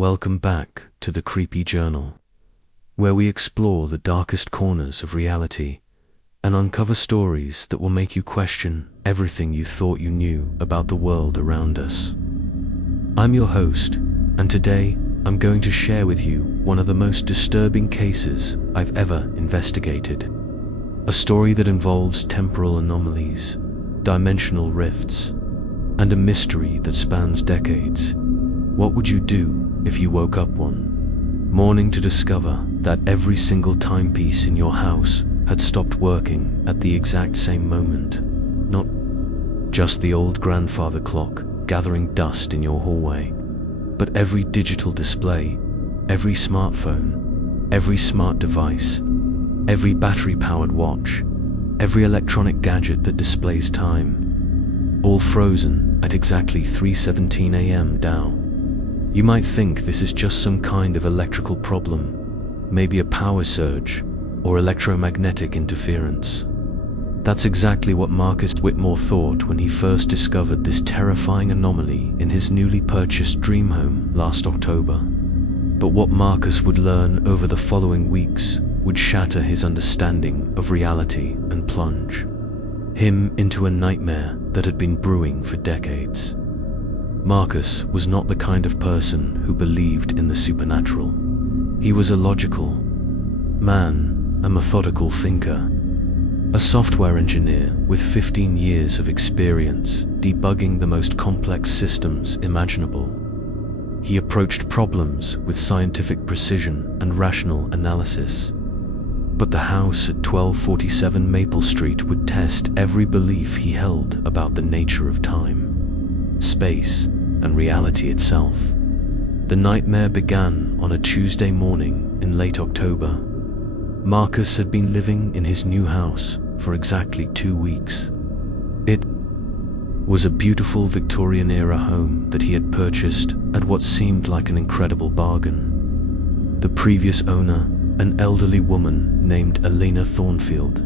Welcome back to the Creepy Journal, where we explore the darkest corners of reality and uncover stories that will make you question everything you thought you knew about the world around us. I'm your host, and today I'm going to share with you one of the most disturbing cases I've ever investigated. A story that involves temporal anomalies, dimensional rifts, and a mystery that spans decades. What would you do if you woke up one morning to discover that every single timepiece in your house had stopped working at the exact same moment? Not just the old grandfather clock gathering dust in your hallway, but every digital display, every smartphone, every smart device, every battery-powered watch, every electronic gadget that displays time, all frozen at exactly 3:17 a.m. now. You might think this is just some kind of electrical problem, maybe a power surge or electromagnetic interference. That's exactly what Marcus Whitmore thought when he first discovered this terrifying anomaly in his newly purchased dream home last October. But what Marcus would learn over the following weeks would shatter his understanding of reality and plunge him into a nightmare that had been brewing for decades. Marcus was not the kind of person who believed in the supernatural. He was a logical man, a methodical thinker, a software engineer with 15 years of experience debugging the most complex systems imaginable. He approached problems with scientific precision and rational analysis. But the house at 1247 Maple Street would test every belief he held about the nature of time, space, and reality itself. The nightmare began on a Tuesday morning in late October. Marcus had been living in his new house for exactly 2 weeks. It was a beautiful Victorian-era home that he had purchased at what seemed like an incredible bargain. The previous owner, an elderly woman named Elena Thornfield,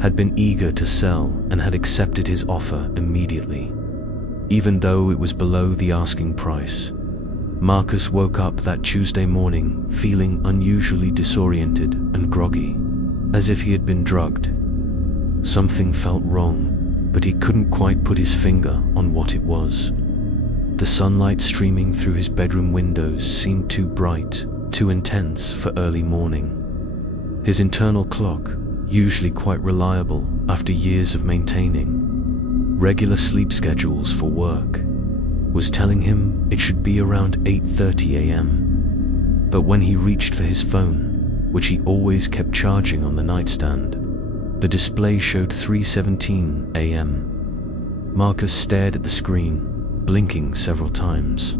had been eager to sell and had accepted his offer immediately. Even though it was below the asking price, Marcus woke up that Tuesday morning feeling unusually disoriented and groggy, as if he had been drugged. Something felt wrong, but he couldn't quite put his finger on what it was. The sunlight streaming through his bedroom windows seemed too bright, too intense for early morning. His internal clock, usually quite reliable after years of maintaining regular sleep schedules for work, was telling him it should be around 8:30 a.m. But when he reached for his phone, which he always kept charging on the nightstand, the display showed 3:17 a.m. Marcus stared at the screen, blinking several times,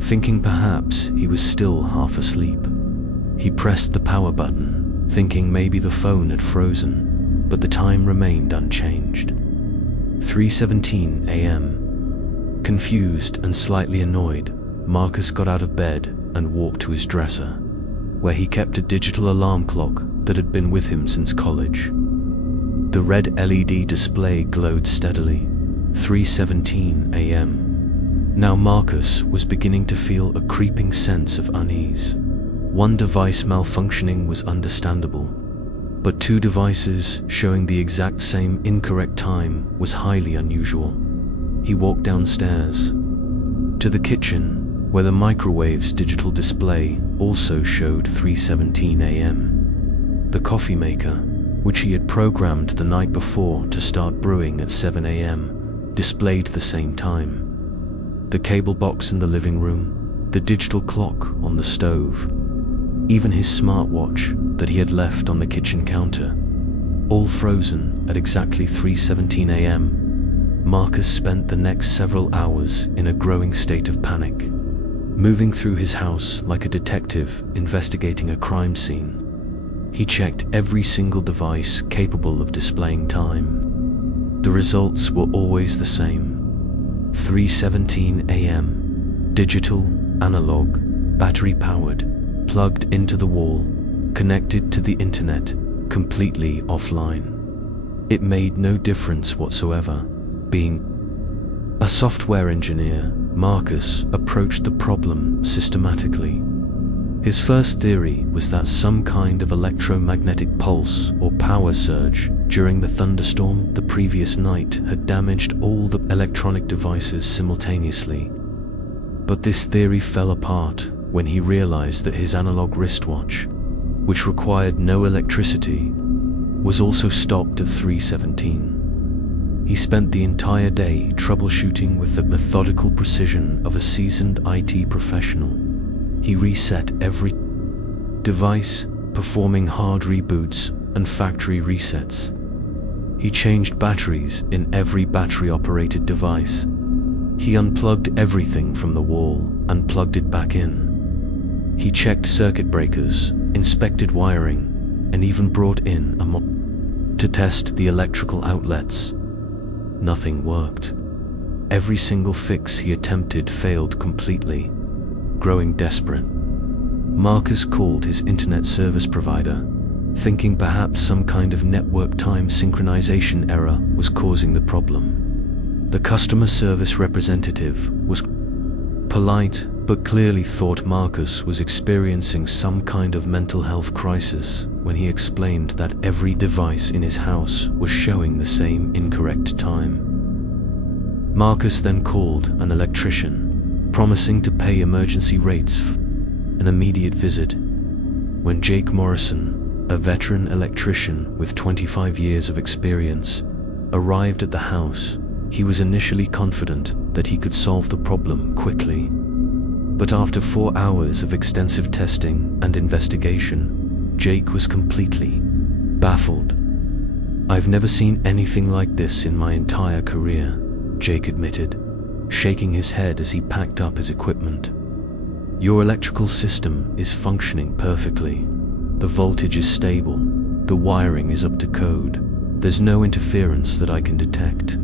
thinking perhaps he was still half asleep. He pressed the power button, thinking maybe the phone had frozen, but the time remained unchanged. 3:17 a.m. Confused and slightly annoyed, Marcus got out of bed and walked to his dresser, where he kept a digital alarm clock that had been with him since college. The red LED display glowed steadily, 3:17 a.m. Now Marcus was beginning to feel a creeping sense of unease. One device malfunctioning was understandable, but 2 devices showing the exact same incorrect time was highly unusual. He walked downstairs to the kitchen, where the microwave's digital display also showed 3:17 a.m. The coffee maker, which he had programmed the night before to start brewing at 7 a.m., displayed the same time. The cable box in the living room, the digital clock on the stove, even his smartwatch that he had left on the kitchen counter, all frozen at exactly 3:17 a.m. Marcus spent the next several hours in a growing state of panic, moving through his house like a detective investigating a crime scene. He checked every single device capable of displaying time. The results were always the same. 3:17 a.m. Digital, analog, battery-powered, plugged into the wall, connected to the internet, completely offline. It made no difference whatsoever. Being a software engineer, Marcus approached the problem systematically. His first theory was that some kind of electromagnetic pulse or power surge during the thunderstorm the previous night had damaged all the electronic devices simultaneously. But this theory fell apart when he realized that his analog wristwatch, which required no electricity, was also stopped at 3:17. He spent the entire day troubleshooting with the methodical precision of a seasoned IT professional. He reset every device, performing hard reboots and factory resets. He changed batteries in every battery-operated device. He unplugged everything from the wall and plugged it back in. He checked circuit breakers, inspected wiring, and even brought in a mop to test the electrical outlets. Nothing worked. Every single fix he attempted failed completely. Growing desperate, Marcus called his internet service provider, thinking perhaps some kind of network time synchronization error was causing the problem. The customer service representative was polite, but clearly thought Marcus was experiencing some kind of mental health crisis when he explained that every device in his house was showing the same incorrect time. Marcus then called an electrician, promising to pay emergency rates for an immediate visit. When Jake Morrison, a veteran electrician with 25 years of experience, arrived at the house, he was initially confident that he could solve the problem quickly. But after 4 hours of extensive testing and investigation, Jake was completely baffled. "I've never seen anything like this in my entire career," Jake admitted, shaking his head as he packed up his equipment. "Your electrical system is functioning perfectly. The voltage is stable. The wiring is up to code. There's no interference that I can detect.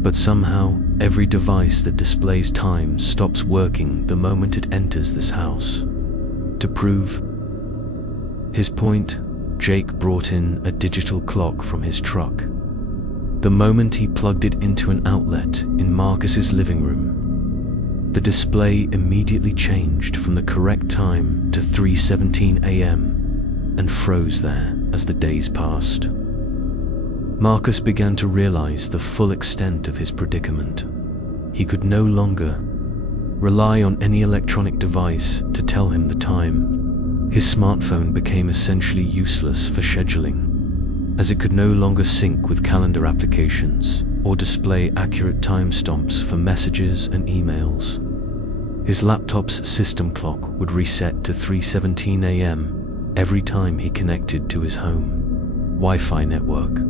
But somehow, every device that displays time stops working the moment it enters this house." To prove his point, Jake brought in a digital clock from his truck. The moment he plugged it into an outlet in Marcus's living room, the display immediately changed from the correct time to 3:17 a.m. and froze there as the days passed. Marcus began to realize the full extent of his predicament. He could no longer rely on any electronic device to tell him the time. His smartphone became essentially useless for scheduling, as it could no longer sync with calendar applications or display accurate timestamps for messages and emails. His laptop's system clock would reset to 3:17 a.m. every time he connected to his home Wi-Fi network.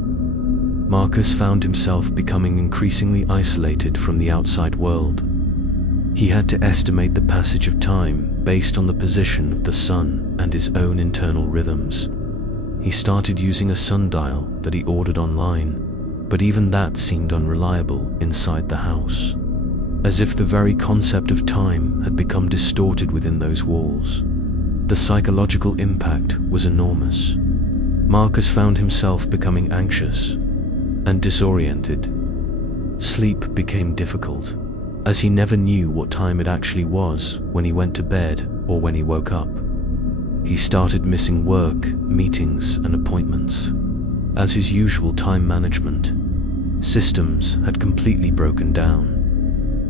Marcus found himself becoming increasingly isolated from the outside world. He had to estimate the passage of time based on the position of the sun and his own internal rhythms. He started using a sundial that he ordered online, but even that seemed unreliable inside the house, as if the very concept of time had become distorted within those walls. The psychological impact was enormous. Marcus found himself becoming anxious and disoriented. Sleep became difficult, as he never knew what time it actually was when he went to bed or when he woke up. He started missing work, meetings, and appointments, as his usual time management systems had completely broken down.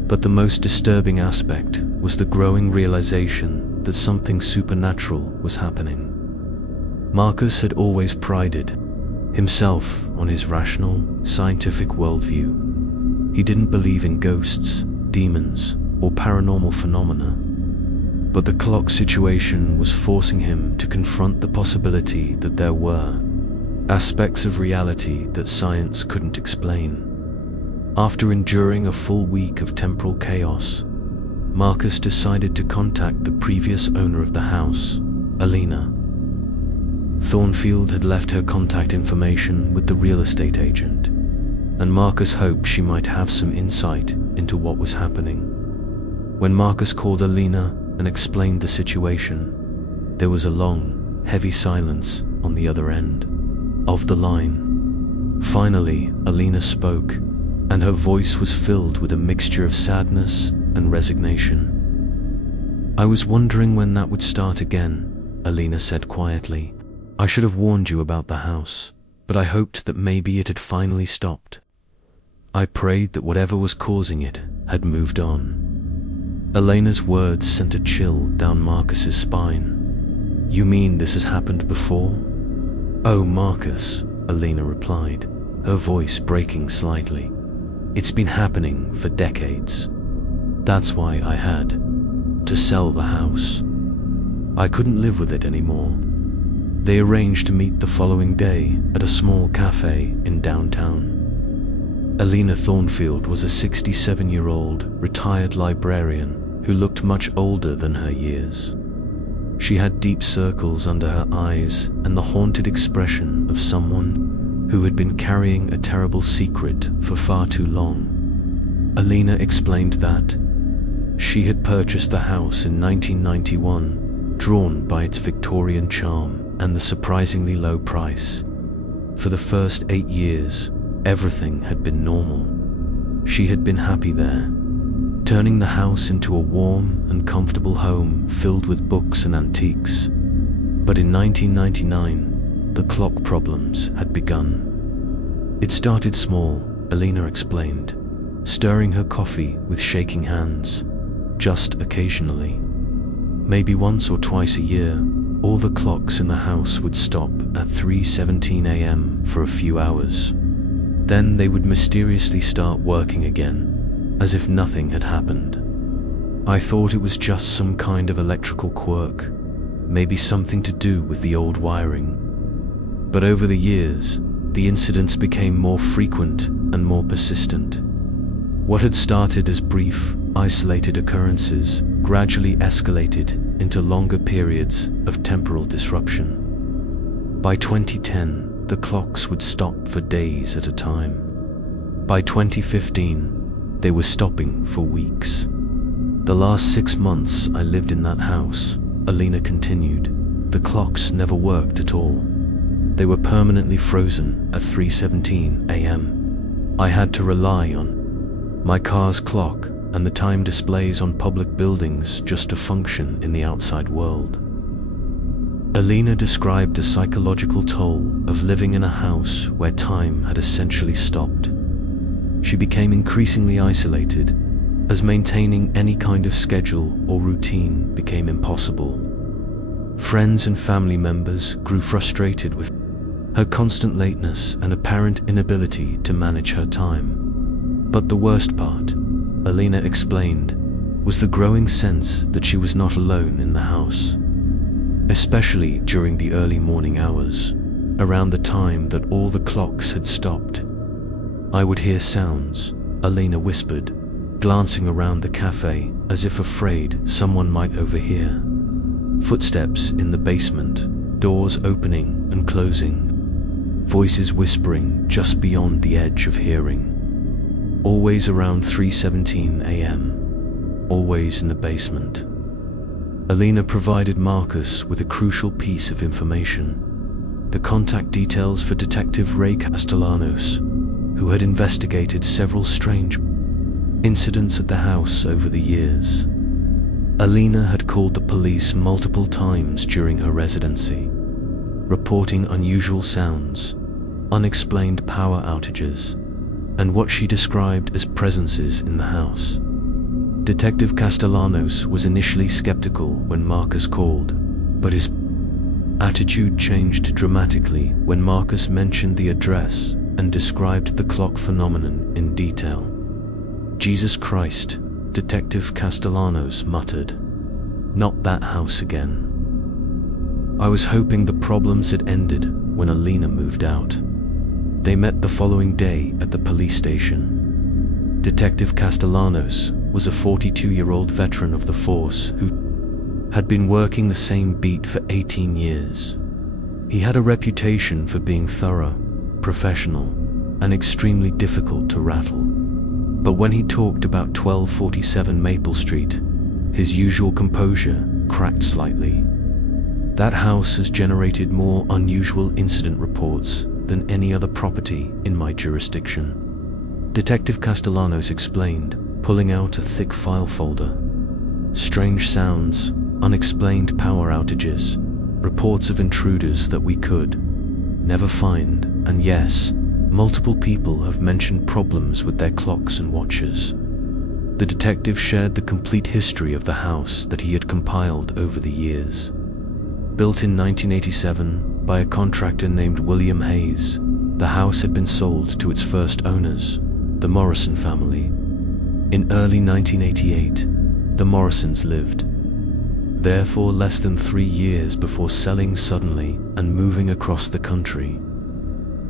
But the most disturbing aspect was the growing realization that something supernatural was happening. Marcus had always prided himself on his rational, scientific worldview. He didn't believe in ghosts, demons, or paranormal phenomena. But the clock situation was forcing him to confront the possibility that there were aspects of reality that science couldn't explain. After enduring a full week of temporal chaos, Marcus decided to contact the previous owner of the house, Elena. Thornfield had left her contact information with the real estate agent, and Marcus hoped she might have some insight into what was happening. When Marcus called Elena and explained the situation, there was a long, heavy silence on the other end of the line. Finally, Elena spoke, and her voice was filled with a mixture of sadness and resignation. "I was wondering when that would start again," Elena said quietly. "I should have warned you about the house, but I hoped that maybe it had finally stopped. I prayed that whatever was causing it had moved on." Elena's words sent a chill down Marcus's spine. "You mean this has happened before?" "Oh, Marcus," Elena replied, her voice breaking slightly. "It's been happening for decades. That's why I had to sell the house. I couldn't live with it anymore." They arranged to meet the following day at a small cafe in downtown. Elena Thornfield was a 67-year-old retired librarian who looked much older than her years. She had deep circles under her eyes and the haunted expression of someone who had been carrying a terrible secret for far too long. Elena explained that she had purchased the house in 1991, drawn by its Victorian charm and the surprisingly low price. For the first 8 years, everything had been normal. She had been happy there, turning the house into a warm and comfortable home filled with books and antiques. But in 1999, the clock problems had begun. It started small, Elena explained, stirring her coffee with shaking hands, just occasionally. Maybe once or twice a year, all the clocks in the house would stop at 3:17 a.m. for a few hours. Then they would mysteriously start working again, as if nothing had happened. I thought it was just some kind of electrical quirk, maybe something to do with the old wiring. But over the years, the incidents became more frequent and more persistent. What had started as brief, isolated occurrences gradually escalated into longer periods of temporal disruption. By 2010, the clocks would stop for days at a time. By 2015, they were stopping for weeks. "The last 6 months I lived in that house," Elena continued, "the clocks never worked at all. They were permanently frozen at 3:17 a.m. I had to rely on my car's clock and the time displays on public buildings just to function in the outside world." Elena described the psychological toll of living in a house where time had essentially stopped. She became increasingly isolated, as maintaining any kind of schedule or routine became impossible. Friends and family members grew frustrated with her constant lateness and apparent inability to manage her time. But the worst part, Elena explained, was the growing sense that she was not alone in the house. Especially during the early morning hours, around the time that all the clocks had stopped. "I would hear sounds," Elena whispered, glancing around the cafe as if afraid someone might overhear. Footsteps in the basement, doors opening and closing, voices whispering just beyond the edge of hearing. Always around 3:17 a.m., always in the basement. Elena provided Marcus with a crucial piece of information: the contact details for Detective Ray Castellanos, who had investigated several strange incidents at the house over the years. Elena had called the police multiple times during her residency, reporting unusual sounds, unexplained power outages, and what she described as presences in the house. Detective Castellanos was initially skeptical when Marcus called, but his attitude changed dramatically when Marcus mentioned the address and described the clock phenomenon in detail. "Jesus Christ," Detective Castellanos muttered. "Not that house again." I was hoping the problems had ended when Elena moved out. They met the following day at the police station. Detective Castellanos was a 42-year-old veteran of the force who had been working the same beat for 18 years. He had a reputation for being thorough, professional, and extremely difficult to rattle. But when he talked about 1247 Maple Street, his usual composure cracked slightly. "That house has generated more unusual incident reports than any other property in my jurisdiction," Detective Castellanos explained, pulling out a thick file folder. Strange sounds, unexplained power outages, reports of intruders that we could never find, and yes, multiple people have mentioned problems with their clocks and watches. The detective shared the complete history of the house that he had compiled over the years. Built in 1987 by a contractor named William Hayes, the house had been sold to its first owners, the Morrison family. In early 1988, the Morrisons lived there for less than 3 years before selling suddenly and moving across the country.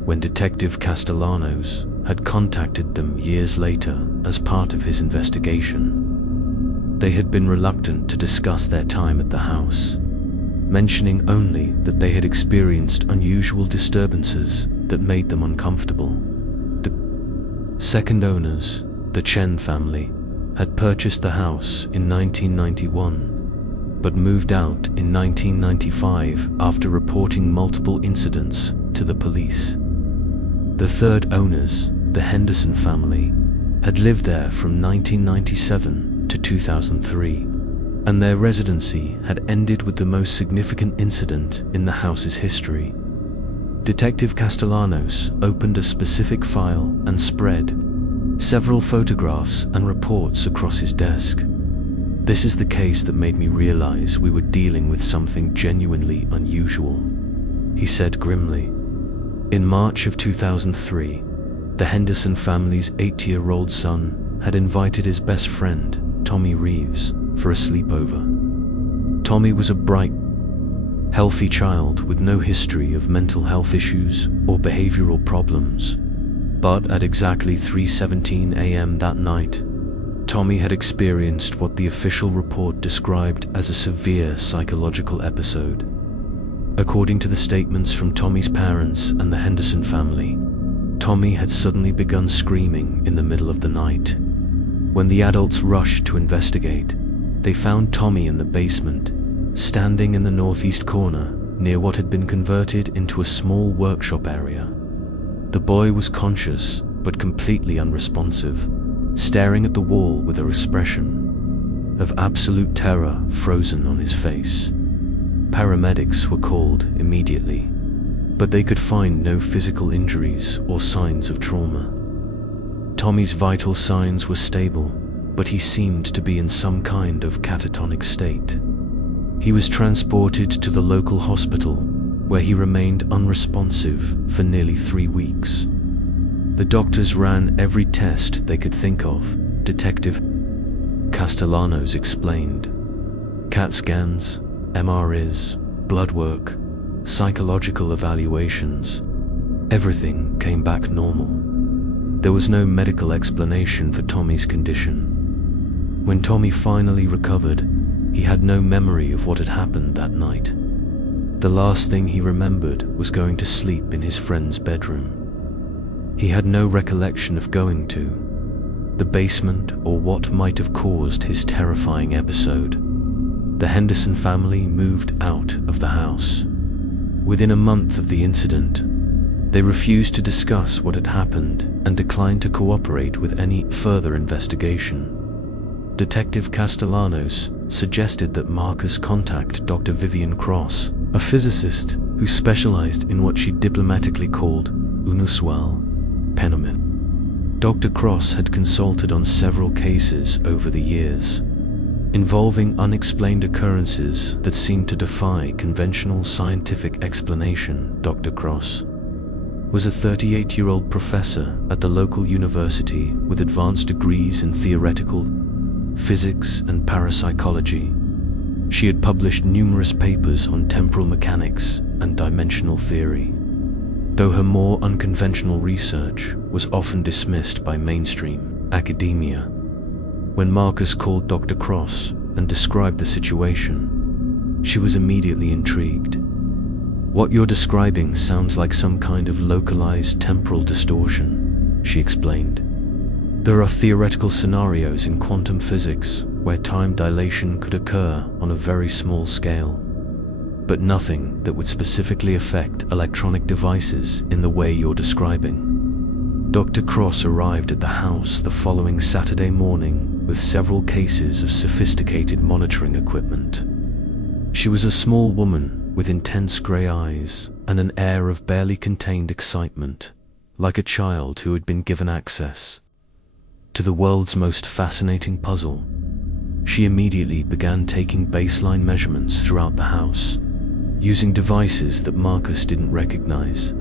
When Detective Castellanos had contacted them years later as part of his investigation, they had been reluctant to discuss their time at the house, mentioning only that they had experienced unusual disturbances that made them uncomfortable. The second owners, the Chen family, had purchased the house in 1991, but moved out in 1995 after reporting multiple incidents to the police. The third owners, the Henderson family, had lived there from 1997 to 2003, and their residency had ended with the most significant incident in the house's history. Detective Castellanos opened a specific file and spread several photographs and reports across his desk. "This is the case that made me realize we were dealing with something genuinely unusual," he said grimly. In March of 2003, the Henderson family's 8-year-old son had invited his best friend, Tommy Reeves, for a sleepover. Tommy was a bright, healthy child with no history of mental health issues or behavioral problems. But at exactly 3:17 a.m. that night, Tommy had experienced what the official report described as a severe psychological episode. According to the statements from Tommy's parents and the Henderson family, Tommy had suddenly begun screaming in the middle of the night. When the adults rushed to investigate, they found Tommy in the basement, standing in the northeast corner near what had been converted into a small workshop area. The boy was conscious but completely unresponsive, staring at the wall with an expression of absolute terror frozen on his face. Paramedics were called immediately, but they could find no physical injuries or signs of trauma. Tommy's vital signs were stable, but he seemed to be in some kind of catatonic state. He was transported to the local hospital, where he remained unresponsive for nearly 3 weeks. The doctors ran every test they could think of, Detective Castellanos explained. CAT scans, MRIs, blood work, psychological evaluations. Everything came back normal. There was no medical explanation for Tommy's condition. When Tommy finally recovered, he had no memory of what had happened that night. The last thing he remembered was going to sleep in his friend's bedroom. He had no recollection of going to the basement or what might have caused his terrifying episode. The Henderson family moved out of the house. Within a month of the incident, they refused to discuss what had happened and declined to cooperate with any further investigation. Detective Castellanos suggested that Marcus contact Dr. Vivian Cross, a physicist who specialized in what she diplomatically called unusual phenomena. Dr. Cross had consulted on several cases over the years, involving unexplained occurrences that seemed to defy conventional scientific explanation. Dr. Cross was a 38-year-old professor at the local university with advanced degrees in theoretical physics and parapsychology. She had published numerous papers on temporal mechanics and dimensional theory, though her more unconventional research was often dismissed by mainstream academia. When Marcus called Dr. Cross and described the situation, she was immediately intrigued. "What you're describing sounds like some kind of localized temporal distortion," she explained. "There are theoretical scenarios in quantum physics where time dilation could occur on a very small scale, but nothing that would specifically affect electronic devices in the way you're describing." Dr. Cross arrived at the house the following Saturday morning with several cases of sophisticated monitoring equipment. She was a small woman with intense grey eyes and an air of barely contained excitement, like a child who had been given access to the world's most fascinating puzzle. She immediately began taking baseline measurements throughout the house, using devices that Marcus didn't recognize: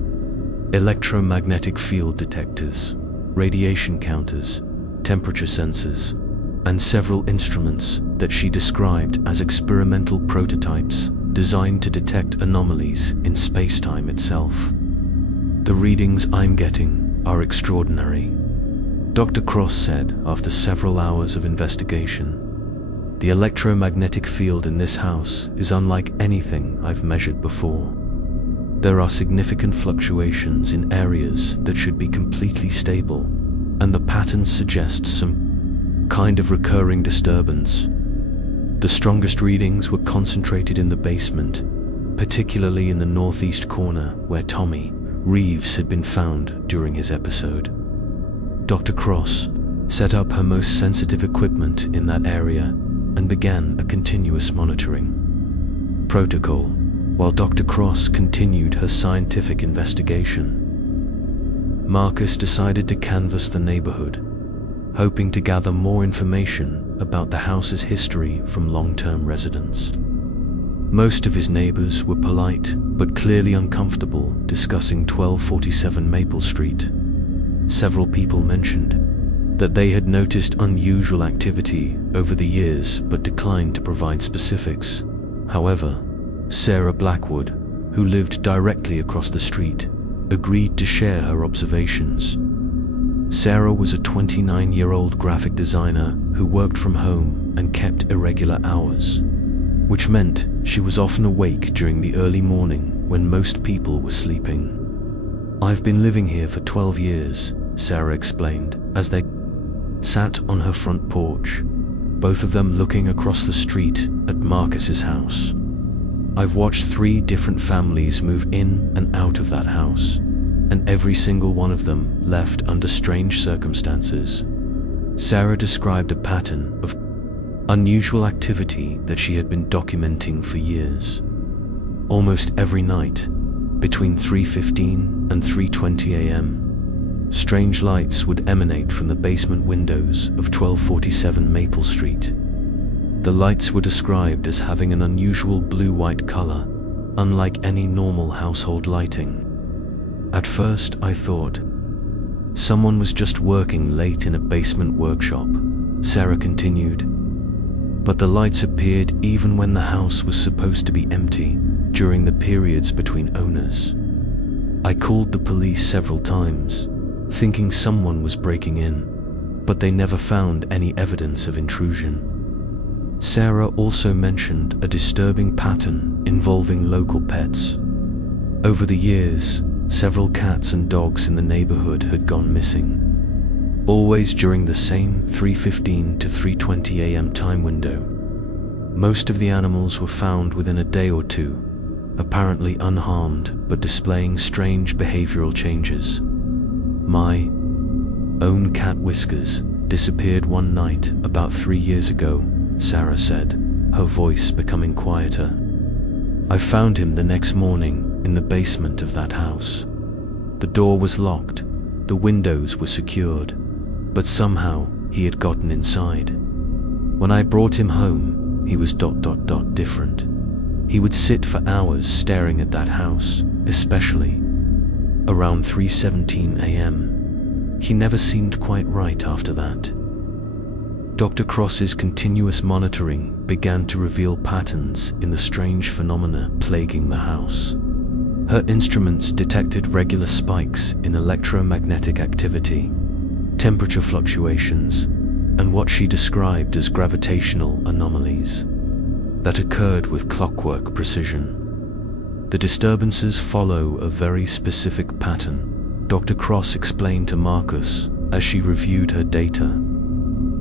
electromagnetic field detectors, radiation counters, temperature sensors, and several instruments that she described as experimental prototypes designed to detect anomalies in space-time itself. "The readings I'm getting are extraordinary," Dr. Cross said after several hours of investigation. "The electromagnetic field in this house is unlike anything I've measured before. There are significant fluctuations in areas that should be completely stable, and the patterns suggest some kind of recurring disturbance. The strongest readings were concentrated in the basement, particularly in the northeast corner where Tommy Reeves had been found during his episode." Dr. Cross set up her most sensitive equipment in that area and began a continuous monitoring protocol while Dr. Cross continued her scientific investigation. Marcus decided to canvass the neighborhood, hoping to gather more information about the house's history from long-term residents. Most of his neighbors were polite but clearly uncomfortable discussing 1247 Maple Street. Several people mentioned that they had noticed unusual activity over the years but declined to provide specifics. However, Sarah Blackwood, who lived directly across the street, agreed to share her observations. Sarah was a 29-year-old graphic designer who worked from home and kept irregular hours, which meant she was often awake during the early morning when most people were sleeping. "I've been living here for 12 years, Sarah explained as they sat on her front porch, both of them looking across the street at Marcus's house. "I've watched 3 different families move in and out of that house, and every single one of them left under strange circumstances." Sarah described a pattern of unusual activity that she had been documenting for years. Almost every night, between 3:15 and 3:20 a.m., strange lights would emanate from the basement windows of 1247 Maple Street. The lights were described as having an unusual blue-white color, unlike any normal household lighting. "At first I thought someone was just working late in a basement workshop," Sarah continued. "But the lights appeared even when the house was supposed to be empty during the periods between owners. I called the police several times, thinking someone was breaking in, but they never found any evidence of intrusion." Sarah also mentioned a disturbing pattern involving local pets. Over the years, several cats and dogs in the neighborhood had gone missing, always during the same 3:15 to 3:20 a.m. time window. Most of the animals were found within a day or two, apparently unharmed but displaying strange behavioral changes. "My own cat Whiskers disappeared one night about 3 years ago," Sarah said, her voice becoming quieter. "I found him the next morning in the basement of that house. The door was locked, the windows were secured, but somehow he had gotten inside. When I brought him home, he was different. He would sit for hours staring at that house, especially around 3:17 a.m. He never seemed quite right after that." Dr. Cross's continuous monitoring began to reveal patterns in the strange phenomena plaguing the house. Her instruments detected regular spikes in electromagnetic activity, temperature fluctuations, and what she described as gravitational anomalies that occurred with clockwork precision. "The disturbances follow a very specific pattern," Dr. Cross explained to Marcus as she reviewed her data.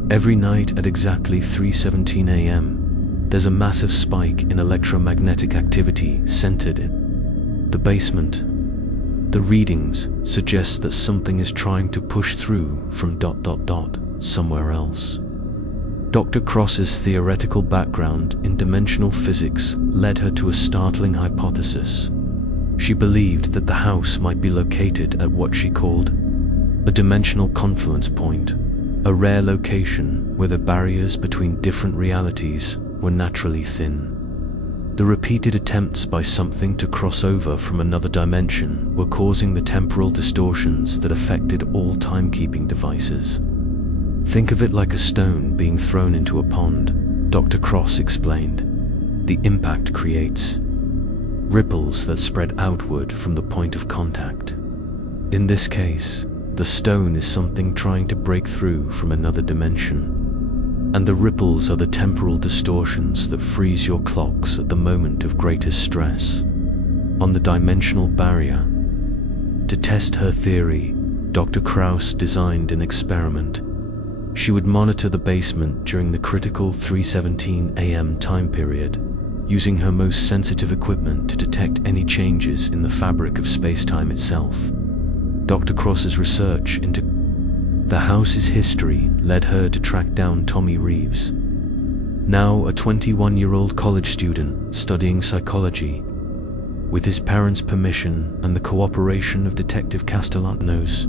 "Every night at exactly 3:17 a.m., there's a massive spike in electromagnetic activity centered in the basement. The readings suggest that something is trying to push through from ... somewhere else. Dr. Cross's theoretical background in dimensional physics led her to a startling hypothesis. She believed that the house might be located at what she called a dimensional confluence point, a rare location where the barriers between different realities were naturally thin. The repeated attempts by something to cross over from another dimension were causing the temporal distortions that affected all timekeeping devices. Think of it like a stone being thrown into a pond, Dr. Cross explained. The impact creates ripples that spread outward from the point of contact. In this case, the stone is something trying to break through from another dimension, and the ripples are the temporal distortions that freeze your clocks at the moment of greatest stress on the dimensional barrier. To test her theory, Dr. Cross designed an experiment. She would monitor the basement during the critical 3:17 a.m. time period, using her most sensitive equipment to detect any changes in the fabric of space-time itself. Dr. Cross's research into the house's history led her to track down Tommy Reeves, now a 21-year-old college student studying psychology. With his parents' permission and the cooperation of Detective Castellanos,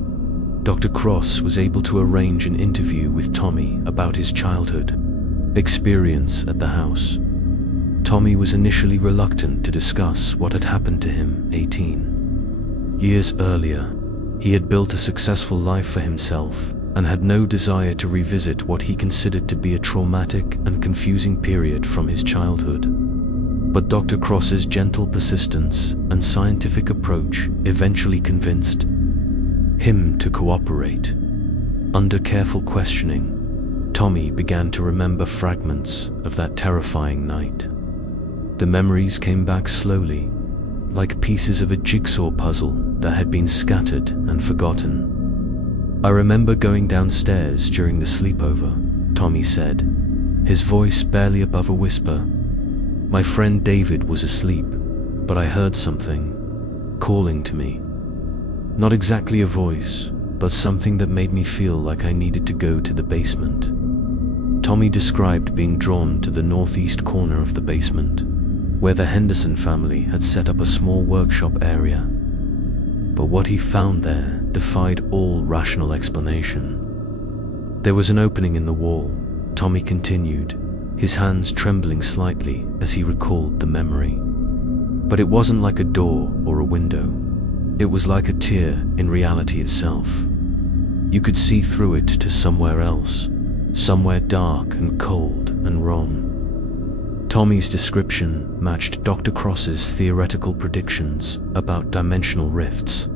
Dr. Cross was able to arrange an interview with Tommy about his childhood experience at the house. Tommy was initially reluctant to discuss what had happened to him 18 years earlier. He had built a successful life for himself and had no desire to revisit what he considered to be a traumatic and confusing period from his childhood. But Dr. Cross's gentle persistence and scientific approach eventually convinced him to cooperate. Under careful questioning, Tommy began to remember fragments of that terrifying night. The memories came back slowly, like pieces of a jigsaw puzzle that had been scattered and forgotten. "I remember going downstairs during the sleepover," Tommy said, his voice barely above a whisper. "My friend David was asleep, but I heard something calling to me. Not exactly a voice, but something that made me feel like I needed to go to the basement." Tommy described being drawn to the northeast corner of the basement, where the Henderson family had set up a small workshop area. But what he found there defied all rational explanation. "There was an opening in the wall," Tommy continued, his hands trembling slightly as he recalled the memory. "But it wasn't like a door or a window. It was like a tear in reality itself. You could see through it to somewhere else, somewhere dark and cold and wrong." Tommy's description matched Dr. Cross's theoretical predictions about dimensional rifts.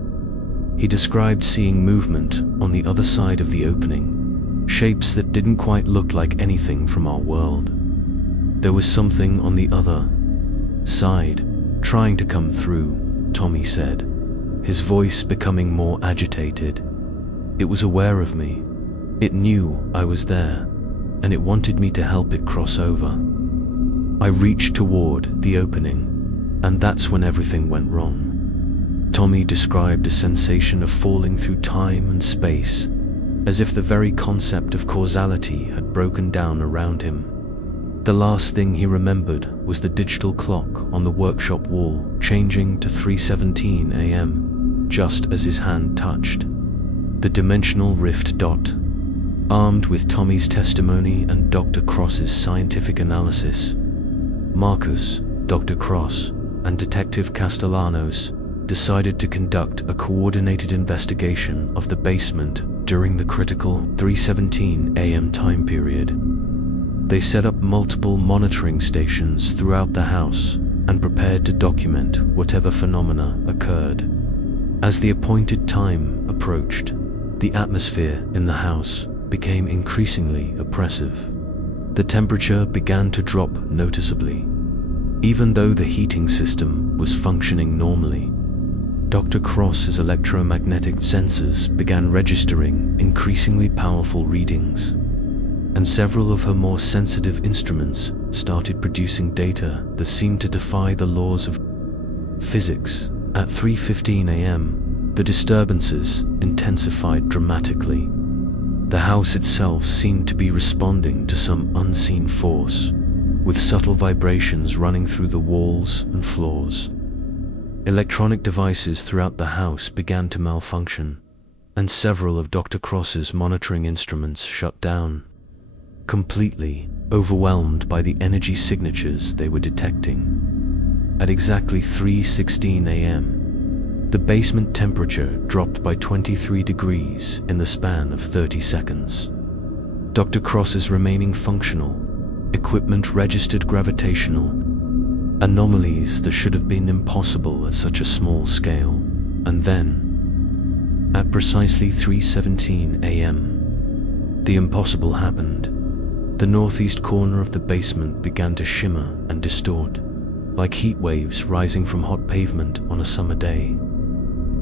He described seeing movement on the other side of the opening, shapes that didn't quite look like anything from our world. There was something on the other side trying to come through, Tommy said, his voice becoming more agitated. "It was aware of me. It knew I was there, and it wanted me to help it cross over. I reached toward the opening, and that's when everything went wrong." Tommy described a sensation of falling through time and space, as if the very concept of causality had broken down around him. The last thing he remembered was the digital clock on the workshop wall changing to 3:17 a.m. just as his hand touched the dimensional rift dot. Armed with Tommy's testimony and Dr. Cross's scientific analysis, Marcus, Dr. Cross, and Detective Castellanos decided to conduct a coordinated investigation of the basement during the critical 3:17 a.m. time period. They set up multiple monitoring stations throughout the house and prepared to document whatever phenomena occurred. As the appointed time approached, the atmosphere in the house became increasingly oppressive. The temperature began to drop noticeably, even though the heating system was functioning normally. Dr. Cross's electromagnetic sensors began registering increasingly powerful readings, and several of her more sensitive instruments started producing data that seemed to defy the laws of physics. At 3:15 a.m., The disturbances intensified dramatically. The house itself seemed to be responding to some unseen force, with subtle vibrations running through the walls and floors. Electronic devices throughout the house began to malfunction, and several of Dr. Cross's monitoring instruments shut down, completely overwhelmed by the energy signatures they were detecting. At exactly 3:16 a.m., the basement temperature dropped by 23 degrees in the span of 30 seconds. Dr. Cross's remaining functional equipment registered gravitational anomalies that should have been impossible at such a small scale. And then, at precisely 3:17 a.m., the impossible happened. The northeast corner of the basement began to shimmer and distort, like heat waves rising from hot pavement on a summer day.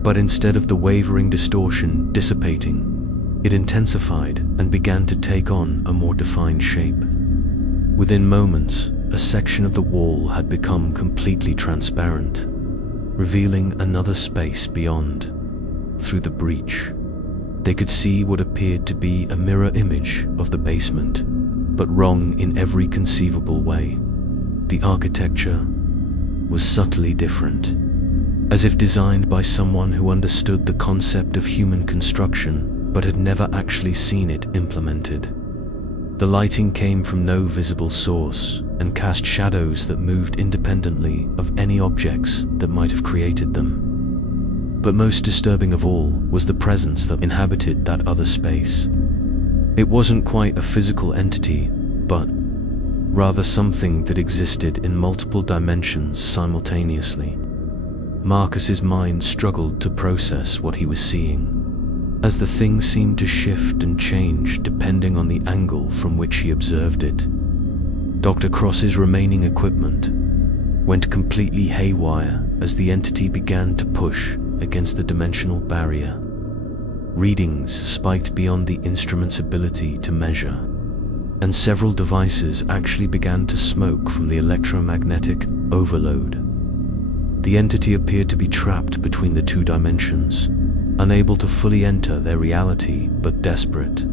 But instead of the wavering distortion dissipating, it intensified and began to take on a more defined shape. Within moments, a section of the wall had become completely transparent, revealing another space beyond. Through the breach, they could see what appeared to be a mirror image of the basement, but wrong in every conceivable way. The architecture was subtly different, as if designed by someone who understood the concept of human construction but had never actually seen it implemented. The lighting came from no visible source and cast shadows that moved independently of any objects that might have created them. But most disturbing of all was the presence that inhabited that other space. It wasn't quite a physical entity, but rather something that existed in multiple dimensions simultaneously. Marcus's mind struggled to process what he was seeing, as the thing seemed to shift and change depending on the angle from which he observed it. Dr. Cross's remaining equipment went completely haywire as the entity began to push against the dimensional barrier. Readings spiked beyond the instrument's ability to measure, and several devices actually began to smoke from the electromagnetic overload. The entity appeared to be trapped between the two dimensions, unable to fully enter their reality but desperate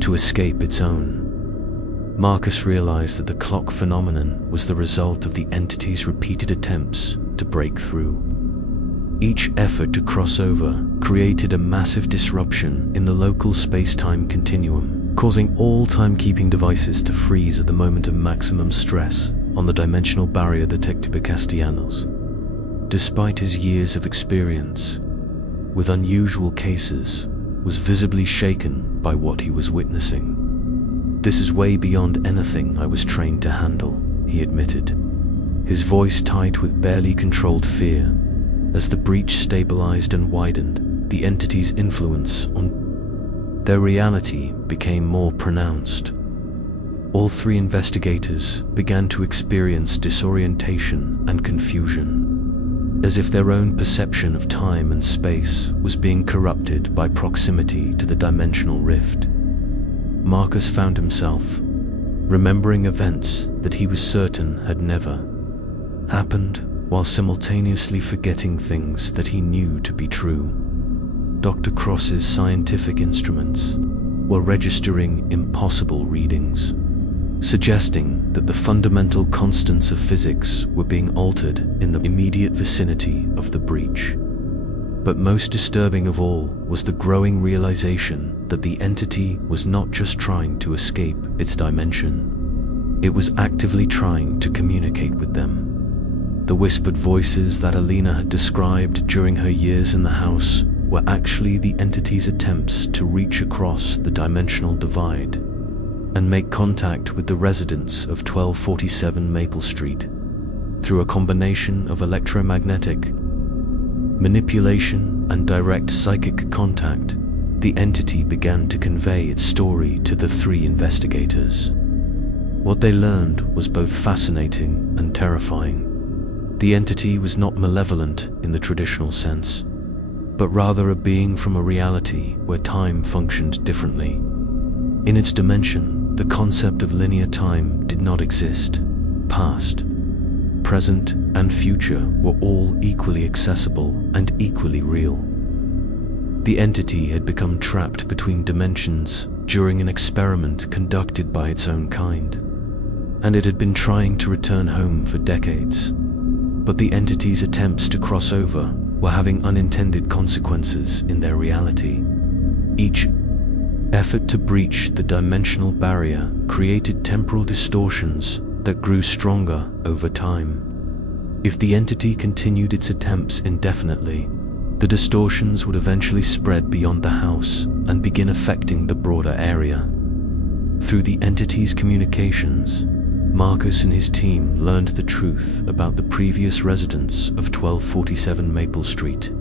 to escape its own. Marcus realized that the clock phenomenon was the result of the entity's repeated attempts to break through. Each effort to cross over created a massive disruption in the local space-time continuum, causing all timekeeping devices to freeze at the moment of maximum stress on the dimensional barrier. Detective Castellanos, despite his years of experience with unusual cases, was visibly shaken by what he was witnessing. "This is way beyond anything I was trained to handle," he admitted, his voice tight with barely controlled fear. As the breach stabilized and widened, the entity's influence on their reality became more pronounced. All three investigators began to experience disorientation and confusion, as if their own perception of time and space was being corrupted by proximity to the dimensional rift. Marcus found himself remembering events that he was certain had never happened, while simultaneously forgetting things that he knew to be true. Dr. Cross's scientific instruments were registering impossible readings, suggesting that the fundamental constants of physics were being altered in the immediate vicinity of the breach. But most disturbing of all was the growing realization that the entity was not just trying to escape its dimension. It was actively trying to communicate with them. The whispered voices that Elena had described during her years in the house were actually the entity's attempts to reach across the dimensional divide and make contact with the residents of 1247 Maple Street. Through a combination of electromagnetic manipulation and direct psychic contact, the entity began to convey its story to the three investigators. What they learned was both fascinating and terrifying. The entity was not malevolent in the traditional sense, but rather a being from a reality where time functioned differently. In its dimension, the concept of linear time did not exist. Past, present, and future were all equally accessible and equally real. The entity had become trapped between dimensions during an experiment conducted by its own kind, and it had been trying to return home for decades. But the entity's attempts to cross over were having unintended consequences in their reality. Each effort to breach the dimensional barrier created temporal distortions that grew stronger over time. If the entity continued its attempts indefinitely, the distortions would eventually spread beyond the house and begin affecting the broader area. Through the entity's communications, Marcus and his team learned the truth about the previous residents of 1247 Maple Street.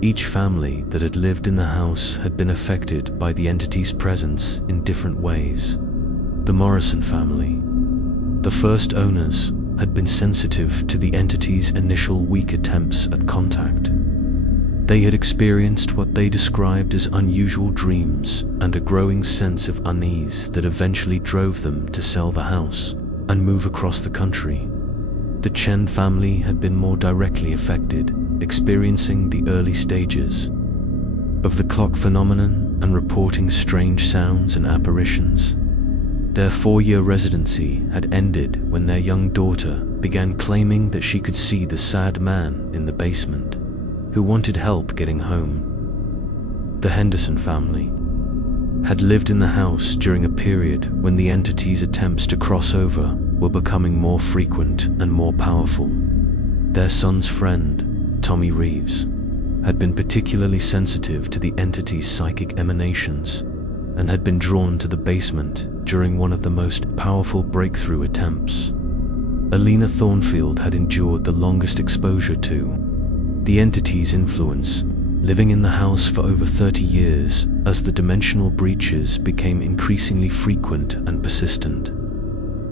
Each family that had lived in the house had been affected by the entity's presence in different ways. The Morrison family, the first owners, had been sensitive to the entity's initial weak attempts at contact. They had experienced what they described as unusual dreams and a growing sense of unease that eventually drove them to sell the house and move across the country. The Chen family had been more directly affected, experiencing the early stages of the clock phenomenon and reporting strange sounds and apparitions. Their 4-year residency had ended when their young daughter began claiming that she could see the sad man in the basement who wanted help getting home. The Henderson family had lived in the house during a period when the entity's attempts to cross over were becoming more frequent and more powerful. Their son's friend, Tommy Reeves, had been particularly sensitive to the entity's psychic emanations and had been drawn to the basement during one of the most powerful breakthrough attempts. Elena Thornfield had endured the longest exposure to the entity's influence, living in the house for over 30 years as the dimensional breaches became increasingly frequent and persistent.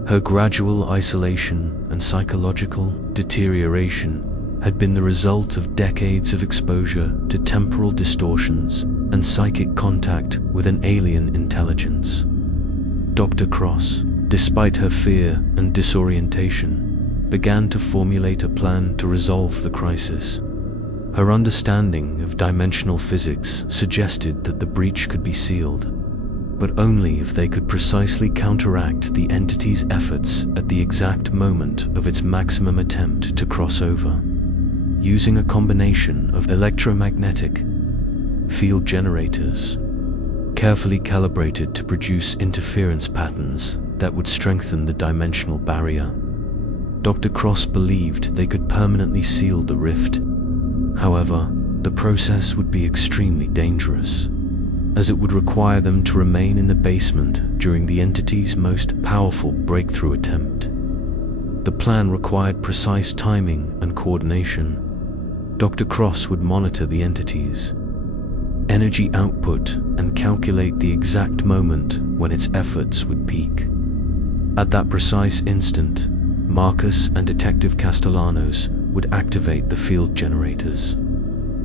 Her gradual isolation and psychological deterioration had been the result of decades of exposure to temporal distortions and psychic contact with an alien intelligence. Dr. Cross, despite her fear and disorientation, began to formulate a plan to resolve the crisis. Her understanding of dimensional physics suggested that the breach could be sealed, but only if they could precisely counteract the entity's efforts at the exact moment of its maximum attempt to cross over. Using a combination of electromagnetic field generators, carefully calibrated to produce interference patterns that would strengthen the dimensional barrier, Dr. Cross believed they could permanently seal the rift. However, the process would be extremely dangerous, as it would require them to remain in the basement during the entity's most powerful breakthrough attempt. The plan required precise timing and coordination. Dr. Cross would monitor the entity's energy output and calculate the exact moment when its efforts would peak. At that precise instant, Marcus and Detective Castellanos would activate the field generators,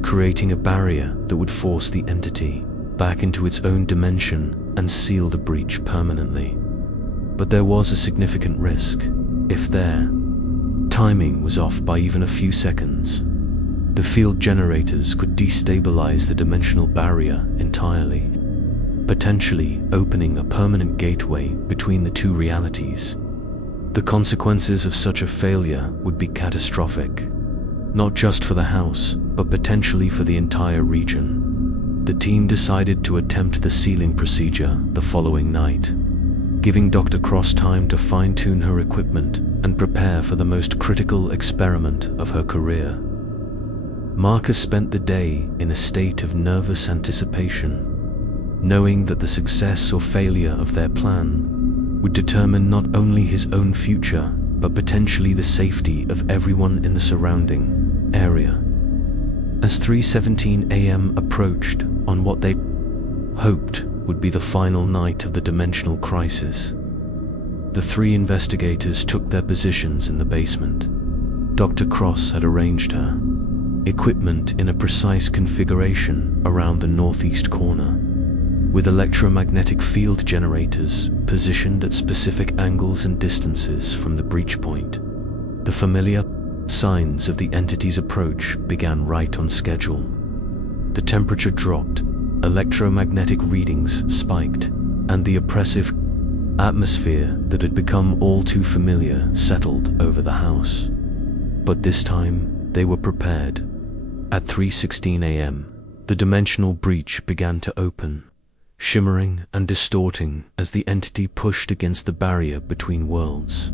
creating a barrier that would force the entity back into its own dimension and seal the breach permanently. But there was a significant risk. If their timing was off by even a few seconds, the field generators could destabilize the dimensional barrier entirely, potentially opening a permanent gateway between the two realities. The consequences of such a failure would be catastrophic, not just for the house, but potentially for the entire region. The team decided to attempt the sealing procedure the following night, giving Dr. Cross time to fine-tune her equipment and prepare for the most critical experiment of her career. Marcus spent the day in a state of nervous anticipation, knowing that the success or failure of their plan would determine not only his own future, but potentially the safety of everyone in the surrounding area. As 3:17 a.m. approached on what they hoped would be the final night of the dimensional crisis, the three investigators took their positions in the basement. Dr. Cross had arranged her equipment in a precise configuration around the northeast corner, with electromagnetic field generators positioned at specific angles and distances from the breach point. The familiar signs of the entity's approach began right on schedule. The temperature dropped, electromagnetic readings spiked, and the oppressive atmosphere that had become all too familiar settled over the house. But this time, they were prepared. At 3:16 a.m., the dimensional breach began to open, shimmering and distorting as the entity pushed against the barrier between worlds.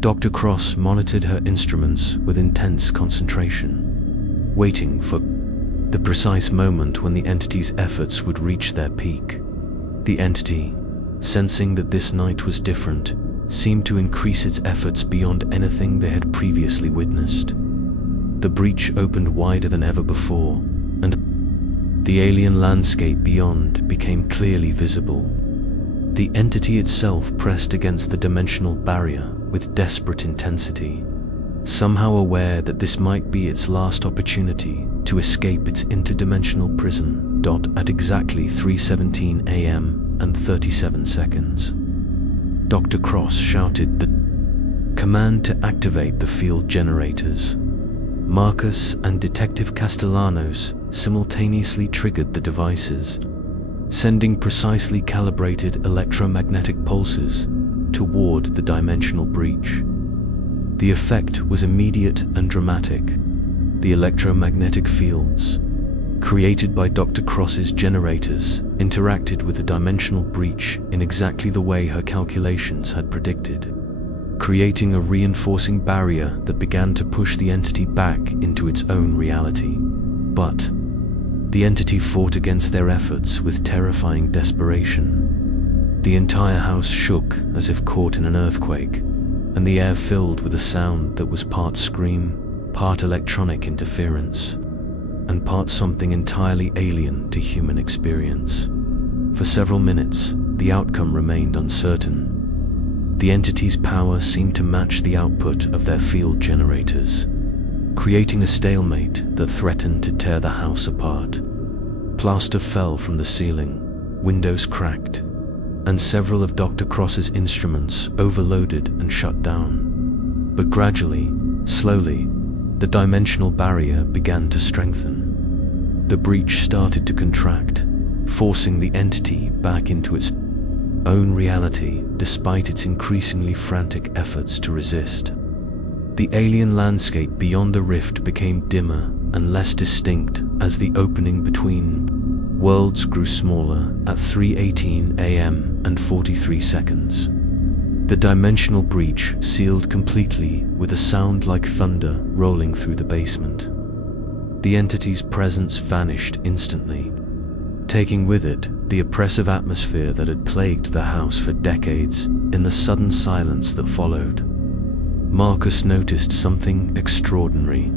Dr. Cross monitored her instruments with intense concentration, waiting for the precise moment when the entity's efforts would reach their peak. The entity, sensing that this night was different, seemed to increase its efforts beyond anything they had previously witnessed. The breach opened wider than ever before, and the alien landscape beyond became clearly visible. The entity itself pressed against the dimensional barrier with desperate intensity, somehow aware that this might be its last opportunity to escape its interdimensional prison. At exactly 3:17 a.m. and 37 seconds, Dr. Cross shouted the command to activate the field generators. Marcus and Detective Castellanos simultaneously triggered the devices, sending precisely calibrated electromagnetic pulses toward the dimensional breach. The effect was immediate and dramatic. The electromagnetic fields, created by Dr. Cross's generators, interacted with the dimensional breach in exactly the way her calculations had predicted, creating a reinforcing barrier that began to push the entity back into its own reality. But the entity fought against their efforts with terrifying desperation. The entire house shook as if caught in an earthquake, and the air filled with a sound that was part scream, part electronic interference, and part something entirely alien to human experience. For several minutes, the outcome remained uncertain. The entity's power seemed to match the output of their field generators, creating a stalemate that threatened to tear the house apart. Plaster fell from the ceiling, windows cracked, and several of Dr. Cross's instruments overloaded and shut down. But gradually, slowly, the dimensional barrier began to strengthen. The breach started to contract, forcing the entity back into its own reality despite its increasingly frantic efforts to resist. The alien landscape beyond the rift became dimmer and less distinct as the opening between worlds grew smaller at 3:18 a.m. and 43 seconds. The dimensional breach sealed completely with a sound like thunder rolling through the basement. The entity's presence vanished instantly, taking with it the oppressive atmosphere that had plagued the house for decades. In the sudden silence that followed, Marcus noticed something extraordinary.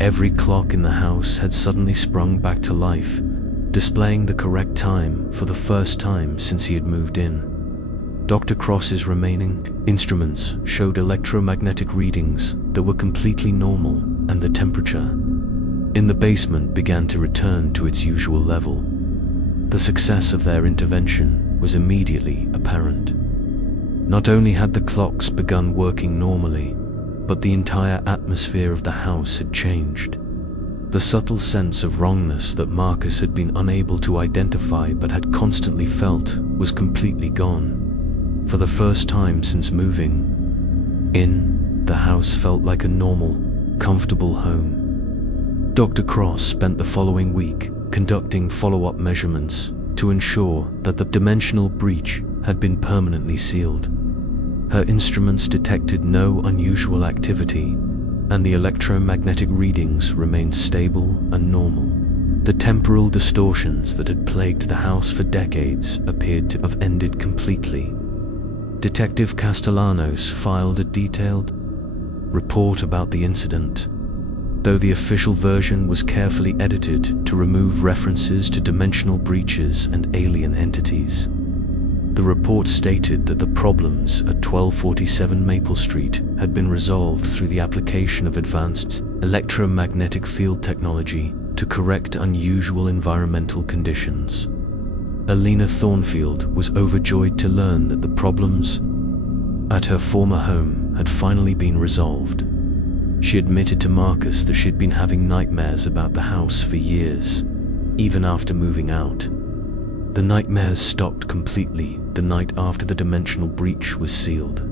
Every clock in the house had suddenly sprung back to life, displaying the correct time for the first time since he had moved in. Dr. Cross's remaining instruments showed electromagnetic readings that were completely normal, and the temperature in the basement began to return to its usual level. The success of their intervention was immediately apparent. Not only had the clocks begun working normally, but the entire atmosphere of the house had changed. The subtle sense of wrongness that Marcus had been unable to identify but had constantly felt was completely gone. For the first time since moving in, the house felt like a normal, comfortable home. Dr. Cross spent the following week conducting follow-up measurements to ensure that the dimensional breach had been permanently sealed. Her instruments detected no unusual activity, and the electromagnetic readings remained stable and normal. The temporal distortions that had plagued the house for decades appeared to have ended completely. Detective Castellanos filed a detailed report about the incident, though the official version was carefully edited to remove references to dimensional breaches and alien entities. The report stated that the problems at 1247 Maple Street had been resolved through the application of advanced electromagnetic field technology to correct unusual environmental conditions. Elena Thornfield was overjoyed to learn that the problems at her former home had finally been resolved. She admitted to Marcus that she had been having nightmares about the house for years, even after moving out. The nightmares stopped completely the night after the dimensional breach was sealed.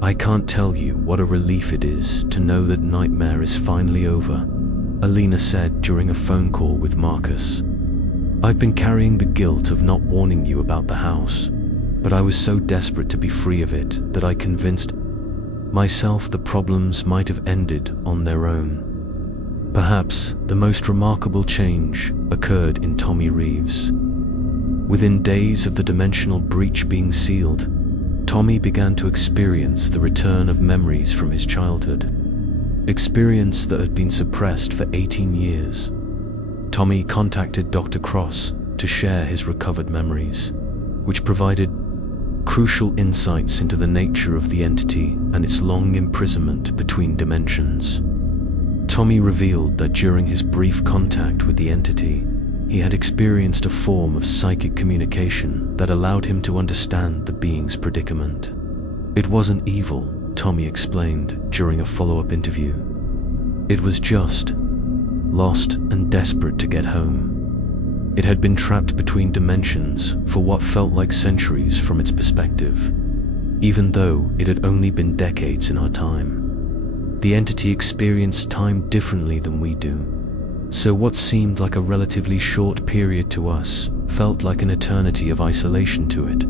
I can't tell you what a relief it is to know that nightmare is finally over, Elena said during a phone call with Marcus. I've been carrying the guilt of not warning you about the house, but I was so desperate to be free of it that I convinced myself the problems might have ended on their own. Perhaps the most remarkable change occurred in Tommy Reeves. Within days of the dimensional breach being sealed, Tommy began to experience the return of memories from his childhood, experience that had been suppressed for 18 years. Tommy contacted Dr. Cross to share his recovered memories, which provided crucial insights into the nature of the entity and its long imprisonment between dimensions. Tommy revealed that during his brief contact with the entity, he had experienced a form of psychic communication that allowed him to understand the being's predicament. It wasn't evil, Tommy explained during a follow-up interview. It was just lost and desperate to get home. It had been trapped between dimensions for what felt like centuries from its perspective, even though it had only been decades in our time. The entity experienced time differently than we do, so what seemed like a relatively short period to us felt like an eternity of isolation to it.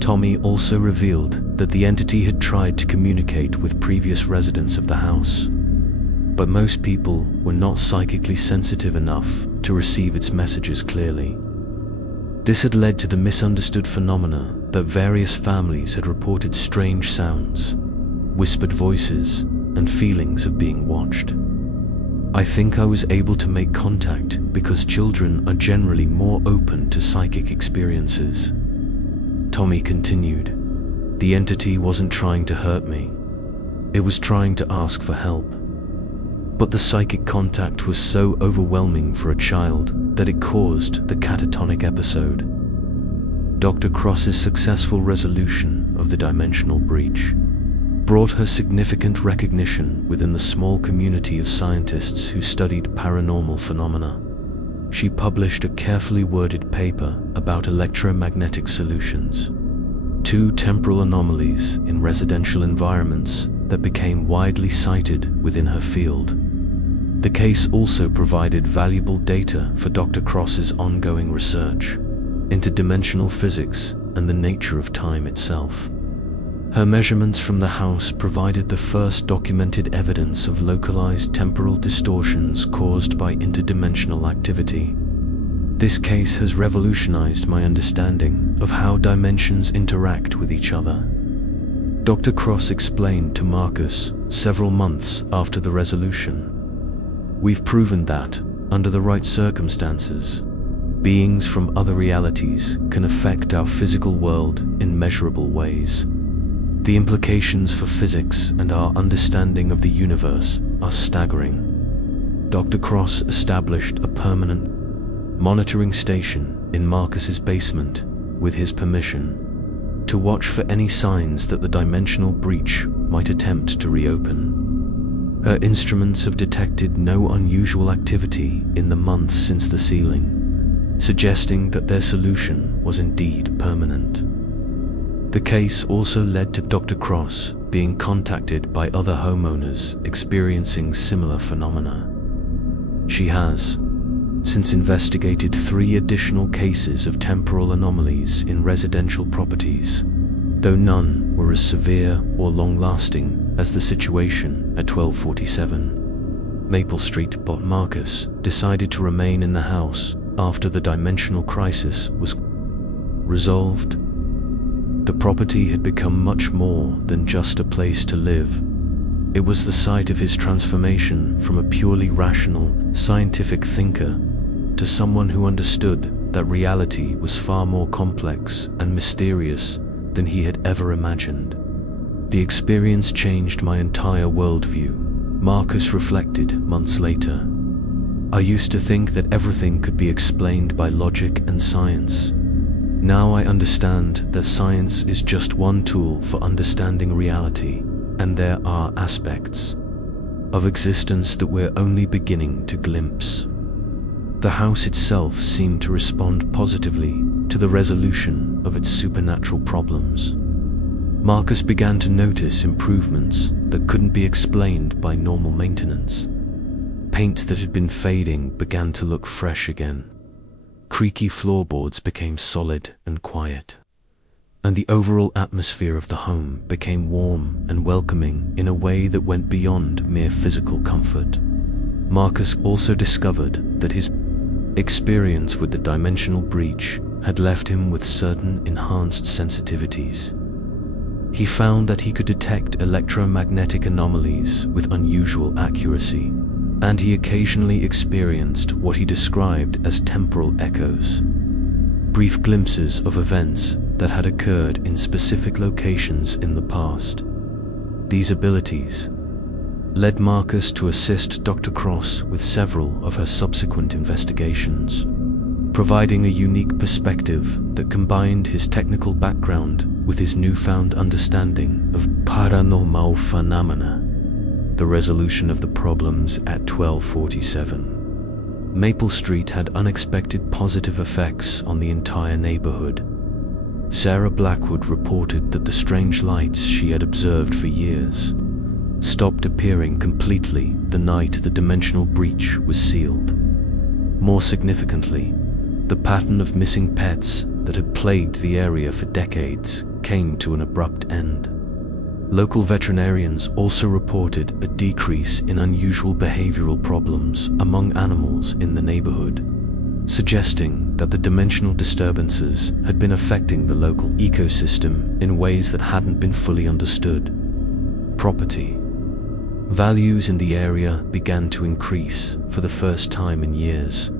Tommy also revealed that the entity had tried to communicate with previous residents of the house, but most people were not psychically sensitive enough to receive its messages clearly. This had led to the misunderstood phenomena that various families had reported strange sounds, whispered voices, and feelings of being watched. I think I was able to make contact because children are generally more open to psychic experiences. Tommy continued. The entity wasn't trying to hurt me. It was trying to ask for help. But the psychic contact was so overwhelming for a child that it caused the catatonic episode. Dr. Cross's successful resolution of the dimensional breach brought her significant recognition within the small community of scientists who studied paranormal phenomena. She published a carefully worded paper about electromagnetic solutions, 2 temporal anomalies in residential environments that became widely cited within her field. The case also provided valuable data for Dr. Cross's ongoing research into dimensional physics and the nature of time itself. Her measurements from the house provided the first documented evidence of localized temporal distortions caused by interdimensional activity. This case has revolutionized my understanding of how dimensions interact with each other. Dr. Cross explained to Marcus several months after the resolution. We've proven that, under the right circumstances, beings from other realities can affect our physical world in measurable ways. The implications for physics and our understanding of the universe are staggering. Dr. Cross established a permanent monitoring station in Marcus's basement with his permission to watch for any signs that the dimensional breach might attempt to reopen. Her instruments have detected no unusual activity in the months since the sealing, suggesting that their solution was indeed permanent. The case also led to Dr. Cross being contacted by other homeowners experiencing similar phenomena. She has since investigated 3 additional cases of temporal anomalies in residential properties, though none were as severe or long-lasting as the situation at 1247 Maple Street. But Marcus decided to remain in the house after the dimensional crisis was resolved. The property had become much more than just a place to live. It was the site of his transformation from a purely rational, scientific thinker to someone who understood that reality was far more complex and mysterious than he had ever imagined. The experience changed my entire worldview, Marcus reflected months later. I used to think that everything could be explained by logic and science. Now I understand that science is just one tool for understanding reality, and there are aspects of existence that we're only beginning to glimpse. The house itself seemed to respond positively to the resolution of its supernatural problems. Marcus began to notice improvements that couldn't be explained by normal maintenance. Paint that had been fading began to look fresh again. Creaky floorboards became solid and quiet. And the overall atmosphere of the home became warm and welcoming in a way that went beyond mere physical comfort. Marcus also discovered that his experience with the dimensional breach had left him with certain enhanced sensitivities. He found that he could detect electromagnetic anomalies with unusual accuracy, and he occasionally experienced what he described as temporal echoes, brief glimpses of events that had occurred in specific locations in the past. These abilities led Marcus to assist Dr. Cross with several of her subsequent investigations, providing a unique perspective that combined his technical background with his newfound understanding of paranormal phenomena. The resolution of the problems at 1247 Maple Street had unexpected positive effects on the entire neighborhood. Sarah Blackwood reported that the strange lights she had observed for years stopped appearing completely the night the dimensional breach was sealed. More significantly, the pattern of missing pets that had plagued the area for decades came to an abrupt end. Local veterinarians also reported a decrease in unusual behavioral problems among animals in the neighborhood, suggesting that the dimensional disturbances had been affecting the local ecosystem in ways that hadn't been fully understood. Property values in the area began to increase for the first time in years,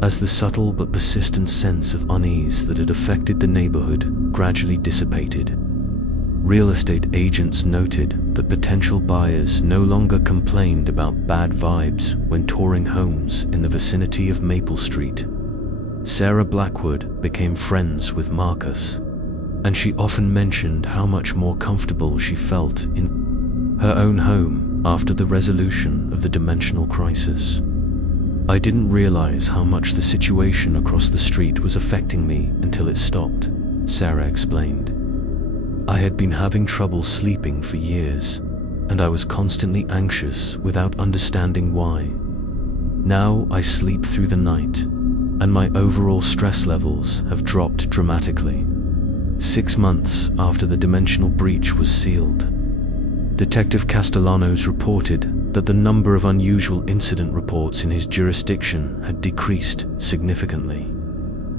as the subtle but persistent sense of unease that had affected the neighborhood gradually dissipated. Real estate agents noted that potential buyers no longer complained about bad vibes when touring homes in the vicinity of Maple Street. Sarah Blackwood became friends with Marcus, and she often mentioned how much more comfortable she felt in her own home after the resolution of the dimensional crisis. I didn't realize how much the situation across the street was affecting me until it stopped, Sarah explained. I had been having trouble sleeping for years, and I was constantly anxious without understanding why. Now I sleep through the night, and my overall stress levels have dropped dramatically. 6 months after the dimensional breach was sealed, Detective Castellanos reported that the number of unusual incident reports in his jurisdiction had decreased significantly.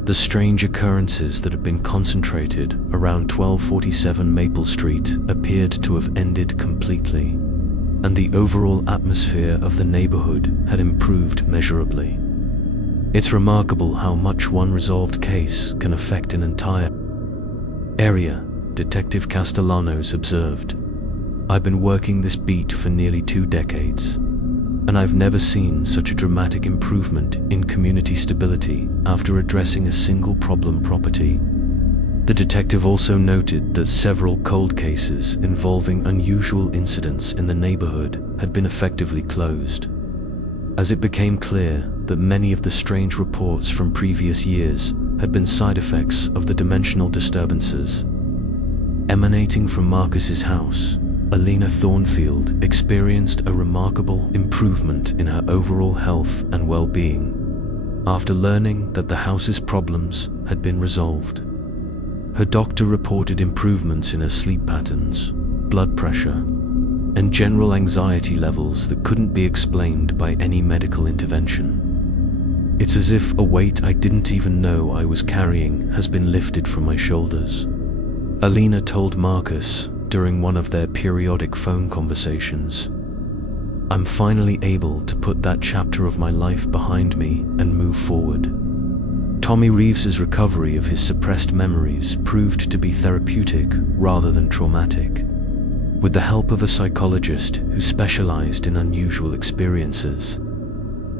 The strange occurrences that had been concentrated around 1247 Maple Street appeared to have ended completely, and the overall atmosphere of the neighborhood had improved measurably. It's remarkable how much one resolved case can affect an entire area, Detective Castellanos observed. I've been working this beat for nearly 2 decades, and I've never seen such a dramatic improvement in community stability after addressing a single problem property. The detective also noted that several cold cases involving unusual incidents in the neighborhood had been effectively closed, as it became clear that many of the strange reports from previous years had been side effects of the dimensional disturbances. Emanating from Marcus's house, Elena Thornfield experienced a remarkable improvement in her overall health and well-being after learning that the house's problems had been resolved. Her doctor reported improvements in her sleep patterns, blood pressure, and general anxiety levels that couldn't be explained by any medical intervention. It's as if a weight I didn't even know I was carrying has been lifted from my shoulders, Elena told Marcus during one of their periodic phone conversations. I'm finally able to put that chapter of my life behind me and move forward. Tommy Reeves's recovery of his suppressed memories proved to be therapeutic rather than traumatic. With the help of a psychologist who specialized in unusual experiences,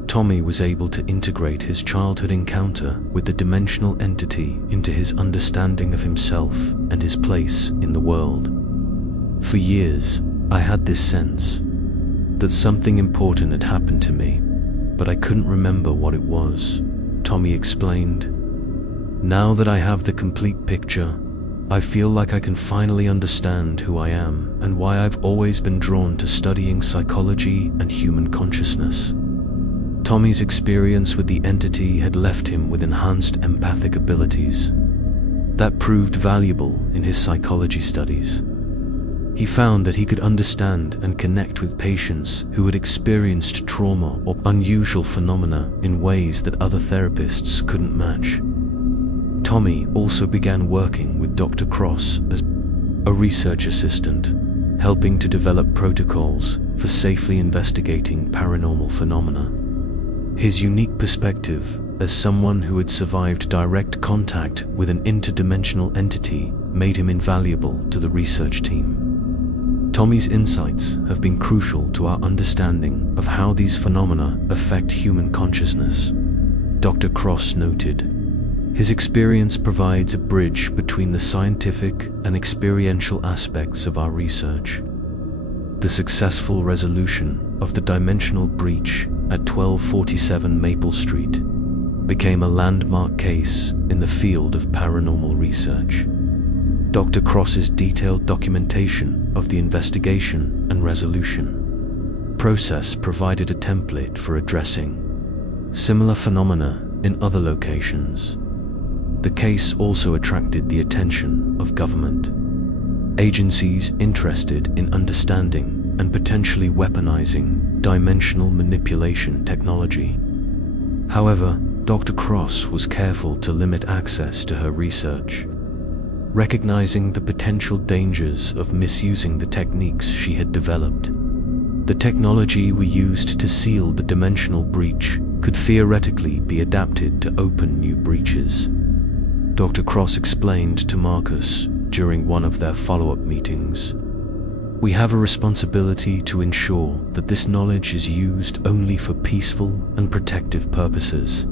Tommy was able to integrate his childhood encounter with the dimensional entity into his understanding of himself and his place in the world. For years, I had this sense that something important had happened to me, but I couldn't remember what it was, Tommy explained. Now that I have the complete picture, I feel like I can finally understand who I am and why I've always been drawn to studying psychology and human consciousness. Tommy's experience with the entity had left him with enhanced empathic abilities that proved valuable in his psychology studies. He found that he could understand and connect with patients who had experienced trauma or unusual phenomena in ways that other therapists couldn't match. Tommy also began working with Dr. Cross as a research assistant, helping to develop protocols for safely investigating paranormal phenomena. His unique perspective as someone who had survived direct contact with an interdimensional entity made him invaluable to the research team. Tommy's insights have been crucial to our understanding of how these phenomena affect human consciousness, Dr. Cross noted. His experience provides a bridge between the scientific and experiential aspects of our research. The successful resolution of the dimensional breach at 1247 Maple Street became a landmark case in the field of paranormal research. Dr. Cross's detailed documentation of the investigation and resolution process provided a template for addressing similar phenomena in other locations. The case also attracted the attention of government agencies interested in understanding and potentially weaponizing dimensional manipulation technology. However, Dr. Cross was careful to limit access to her research, recognizing the potential dangers of misusing the techniques she had developed. The technology we used to seal the dimensional breach could theoretically be adapted to open new breaches, Dr. Cross explained to Marcus during one of their follow-up meetings. We have a responsibility to ensure that this knowledge is used only for peaceful and protective purposes.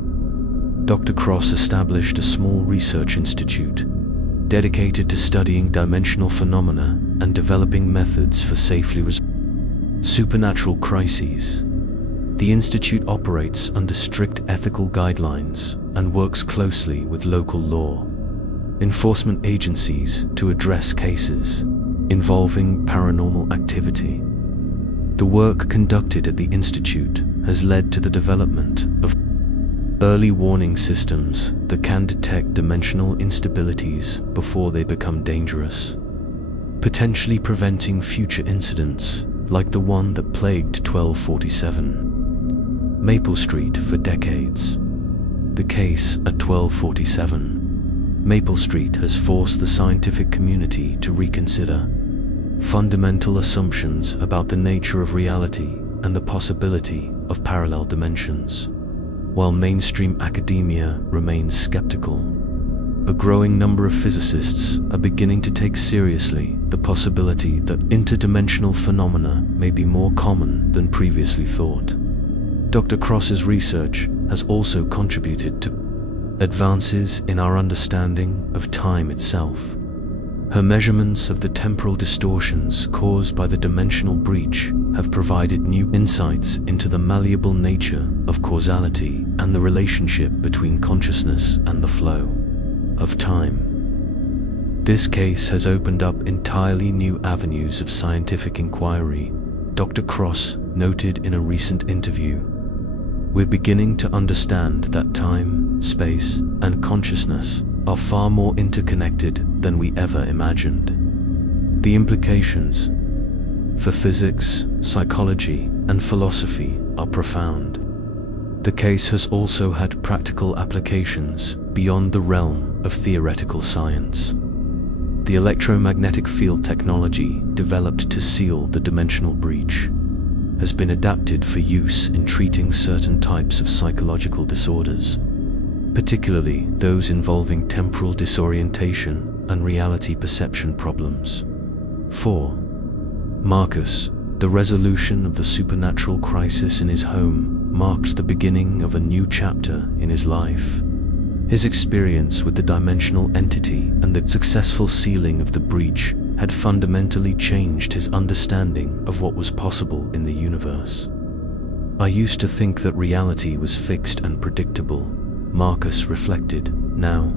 Dr. Cross established a small research institute dedicated to studying dimensional phenomena and developing methods for safely resolving supernatural crises. The institute operates under strict ethical guidelines and works closely with local law enforcement agencies to address cases involving paranormal activity. The work conducted at the institute has led to the development of early warning systems that can detect dimensional instabilities before they become dangerous, potentially preventing future incidents like the one that plagued 1247 Maple Street for decades. The case at 1247 Maple Street has forced the scientific community to reconsider fundamental assumptions about the nature of reality and the possibility of parallel dimensions. While mainstream academia remains skeptical, a growing number of physicists are beginning to take seriously the possibility that interdimensional phenomena may be more common than previously thought. Dr. Cross's research has also contributed to advances in our understanding of time itself. Her measurements of the temporal distortions caused by the dimensional breach have provided new insights into the malleable nature of causality and the relationship between consciousness and the flow of time. This case has opened up entirely new avenues of scientific inquiry, Dr. Cross noted in a recent interview. We're beginning to understand that time, space, and consciousness are far more interconnected than we ever imagined. The implications for physics, psychology, and philosophy are profound. The case has also had practical applications beyond the realm of theoretical science. The electromagnetic field technology developed to seal the dimensional breach has been adapted for use in treating certain types of psychological disorders, particularly those involving temporal disorientation and reality perception problems. 4. Marcus, the resolution of the supernatural crisis in his home marked the beginning of a new chapter in his life. His experience with the dimensional entity and the successful sealing of the breach had fundamentally changed his understanding of what was possible in the universe. I used to think that reality was fixed and predictable, Marcus reflected. Now,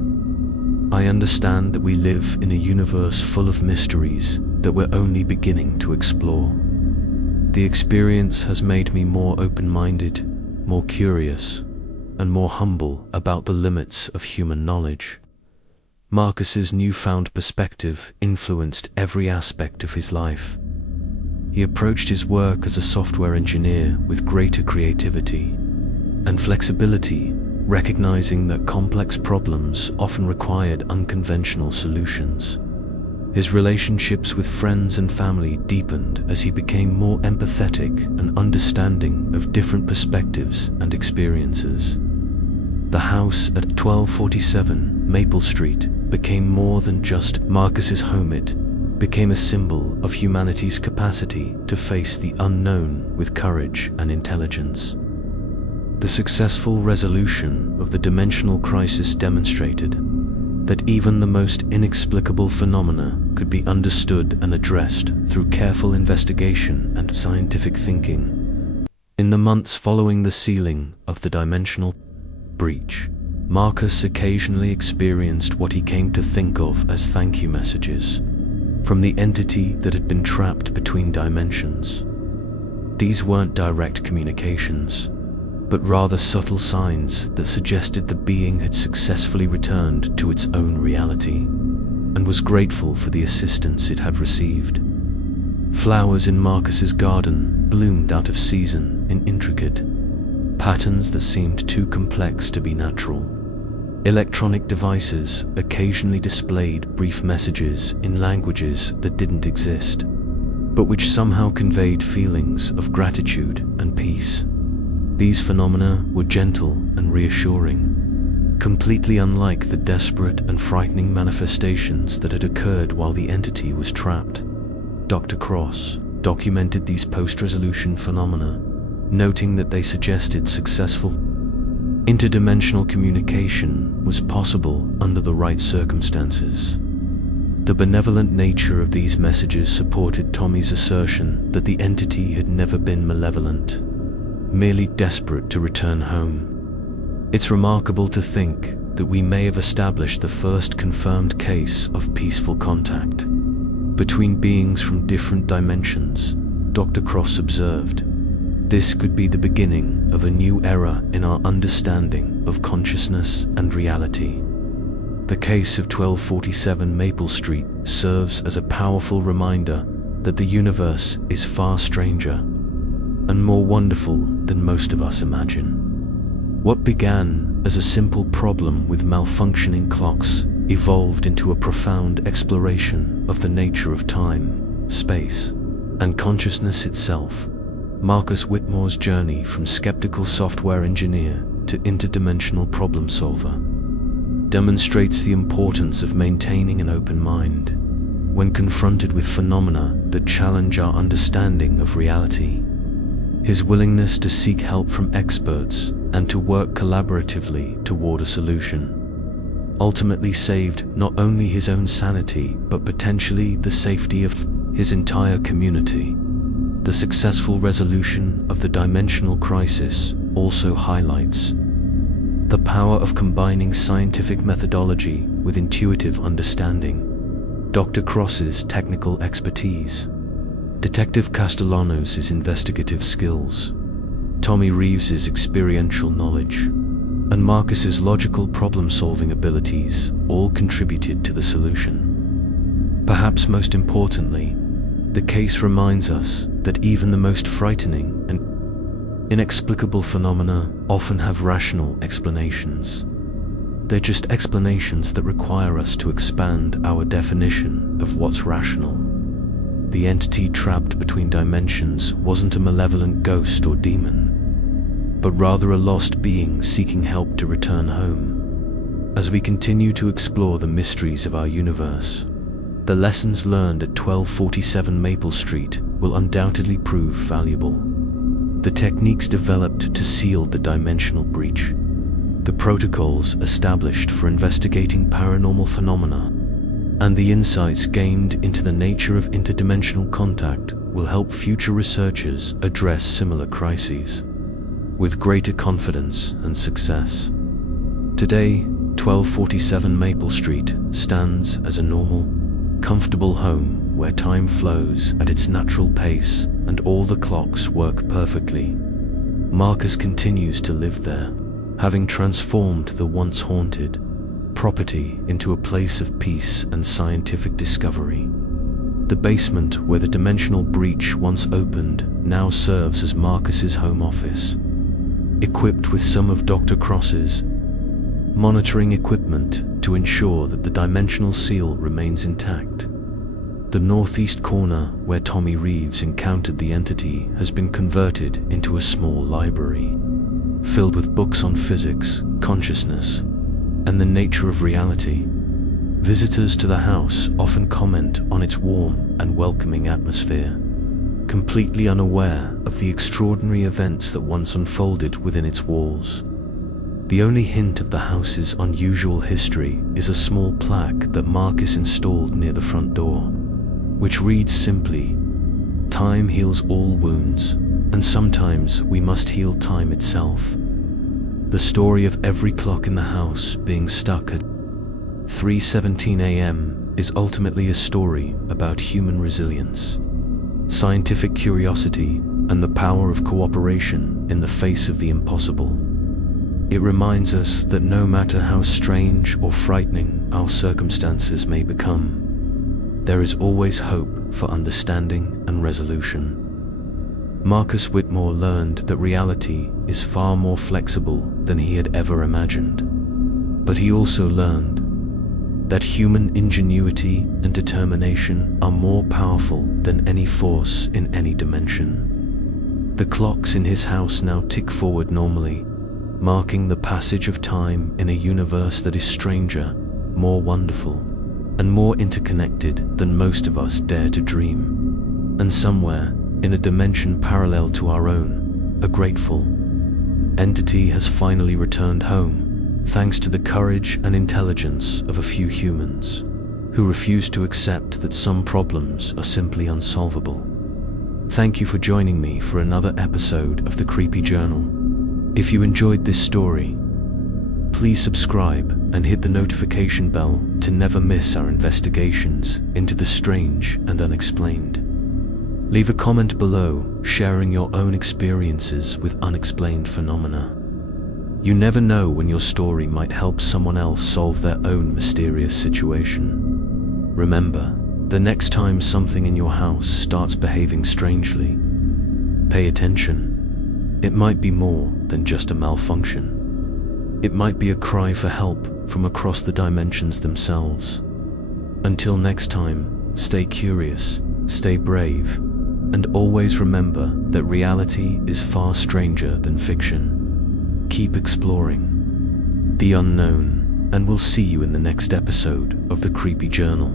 I understand that we live in a universe full of mysteries that we're only beginning to explore. The experience has made me more open-minded, more curious, and more humble about the limits of human knowledge. Marcus's newfound perspective influenced every aspect of his life. He approached his work as a software engineer with greater creativity and flexibility, recognizing that complex problems often required unconventional solutions. His relationships with friends and family deepened as he became more empathetic and understanding of different perspectives and experiences. The house at 1247 Maple Street became more than just Marcus's home. It became a symbol of humanity's capacity to face the unknown with courage and intelligence. The successful resolution of the dimensional crisis demonstrated that even the most inexplicable phenomena could be understood and addressed through careful investigation and scientific thinking. In the months following the sealing of the dimensional breach, Marcus occasionally experienced what he came to think of as thank you messages from the entity that had been trapped between dimensions. These weren't direct communications, but rather subtle signs that suggested the being had successfully returned to its own reality and was grateful for the assistance it had received. Flowers in Marcus's garden bloomed out of season in intricate patterns that seemed too complex to be natural. Electronic devices occasionally displayed brief messages in languages that didn't exist, but which somehow conveyed feelings of gratitude and peace. These phenomena were gentle and reassuring, completely unlike the desperate and frightening manifestations that had occurred while the entity was trapped. Dr. Cross documented these post-resolution phenomena, noting that they suggested successful interdimensional communication was possible under the right circumstances. The benevolent nature of these messages supported Tommy's assertion that the entity had never been malevolent, merely desperate to return home. It's remarkable to think that we may have established the first confirmed case of peaceful contact between beings from different dimensions, Dr. Cross observed. This could be the beginning of a new era in our understanding of consciousness and reality. The case of 1247 Maple Street serves as a powerful reminder that the universe is far stranger and more wonderful than most of us imagine. What began as a simple problem with malfunctioning clocks evolved into a profound exploration of the nature of time, space, and consciousness itself. Marcus Whitmore's journey from skeptical software engineer to interdimensional problem solver demonstrates the importance of maintaining an open mind when confronted with phenomena that challenge our understanding of reality. His willingness to seek help from experts and to work collaboratively toward a solution ultimately saved not only his own sanity but potentially the safety of his entire community. The successful resolution of the dimensional crisis also highlights the power of combining scientific methodology with intuitive understanding. Dr. Cross's technical expertise, Detective Castellanos' investigative skills, Tommy Reeves's experiential knowledge, and Marcus's logical problem-solving abilities all contributed to the solution. Perhaps most importantly, the case reminds us that even the most frightening and inexplicable phenomena often have rational explanations. They're just explanations that require us to expand our definition of what's rational. The entity trapped between dimensions wasn't a malevolent ghost or demon, but rather a lost being seeking help to return home. As we continue to explore the mysteries of our universe, the lessons learned at 1247 Maple Street will undoubtedly prove valuable. The techniques developed to seal the dimensional breach, the protocols established for investigating paranormal phenomena, and the insights gained into the nature of interdimensional contact will help future researchers address similar crises. with greater confidence and success. Today, 1247 Maple Street stands as a normal, comfortable home where time flows at its natural pace and all the clocks work perfectly. Marcus continues to live there, having transformed the once haunted property into a place of peace and scientific discovery. The basement where the dimensional breach once opened now serves as Marcus's home office, equipped with some of Dr. Cross's monitoring equipment to ensure that the dimensional seal remains intact. The northeast corner where Tommy Reeves encountered the entity has been converted into a small library, filled with books on physics, consciousness, and the nature of reality. Visitors to the house often comment on its warm and welcoming atmosphere, completely unaware of the extraordinary events that once unfolded within its walls. The only hint of the house's unusual history is a small plaque that Marcus installed near the front door, which reads simply, "Time heals all wounds, and sometimes we must heal time itself." The story of every clock in the house being stuck at 3:17 a.m. is ultimately a story about human resilience, scientific curiosity, and the power of cooperation in the face of the impossible. It reminds us that no matter how strange or frightening our circumstances may become, there is always hope for understanding and resolution. Marcus Whitmore learned that reality is far more flexible than he had ever imagined. But he also learned that human ingenuity and determination are more powerful than any force in any dimension. The clocks in his house now tick forward normally, marking the passage of time in a universe that is stranger, more wonderful, and more interconnected than most of us dare to dream. And somewhere, in a dimension parallel to our own, a grateful entity has finally returned home, thanks to the courage and intelligence of a few humans who refuse to accept that some problems are simply unsolvable. Thank you for joining me for another episode of the Creepy Journal. If you enjoyed this story, please subscribe and hit the notification bell to never miss our investigations into the strange and unexplained. Leave a comment below sharing your own experiences with unexplained phenomena. You never know when your story might help someone else solve their own mysterious situation. Remember, the next time something in your house starts behaving strangely, pay attention. It might be more than just a malfunction. It might be a cry for help from across the dimensions themselves. Until next time, stay curious, stay brave, and always remember that reality is far stranger than fiction. Keep exploring the unknown, and we'll see you in the next episode of the Creepy Journal.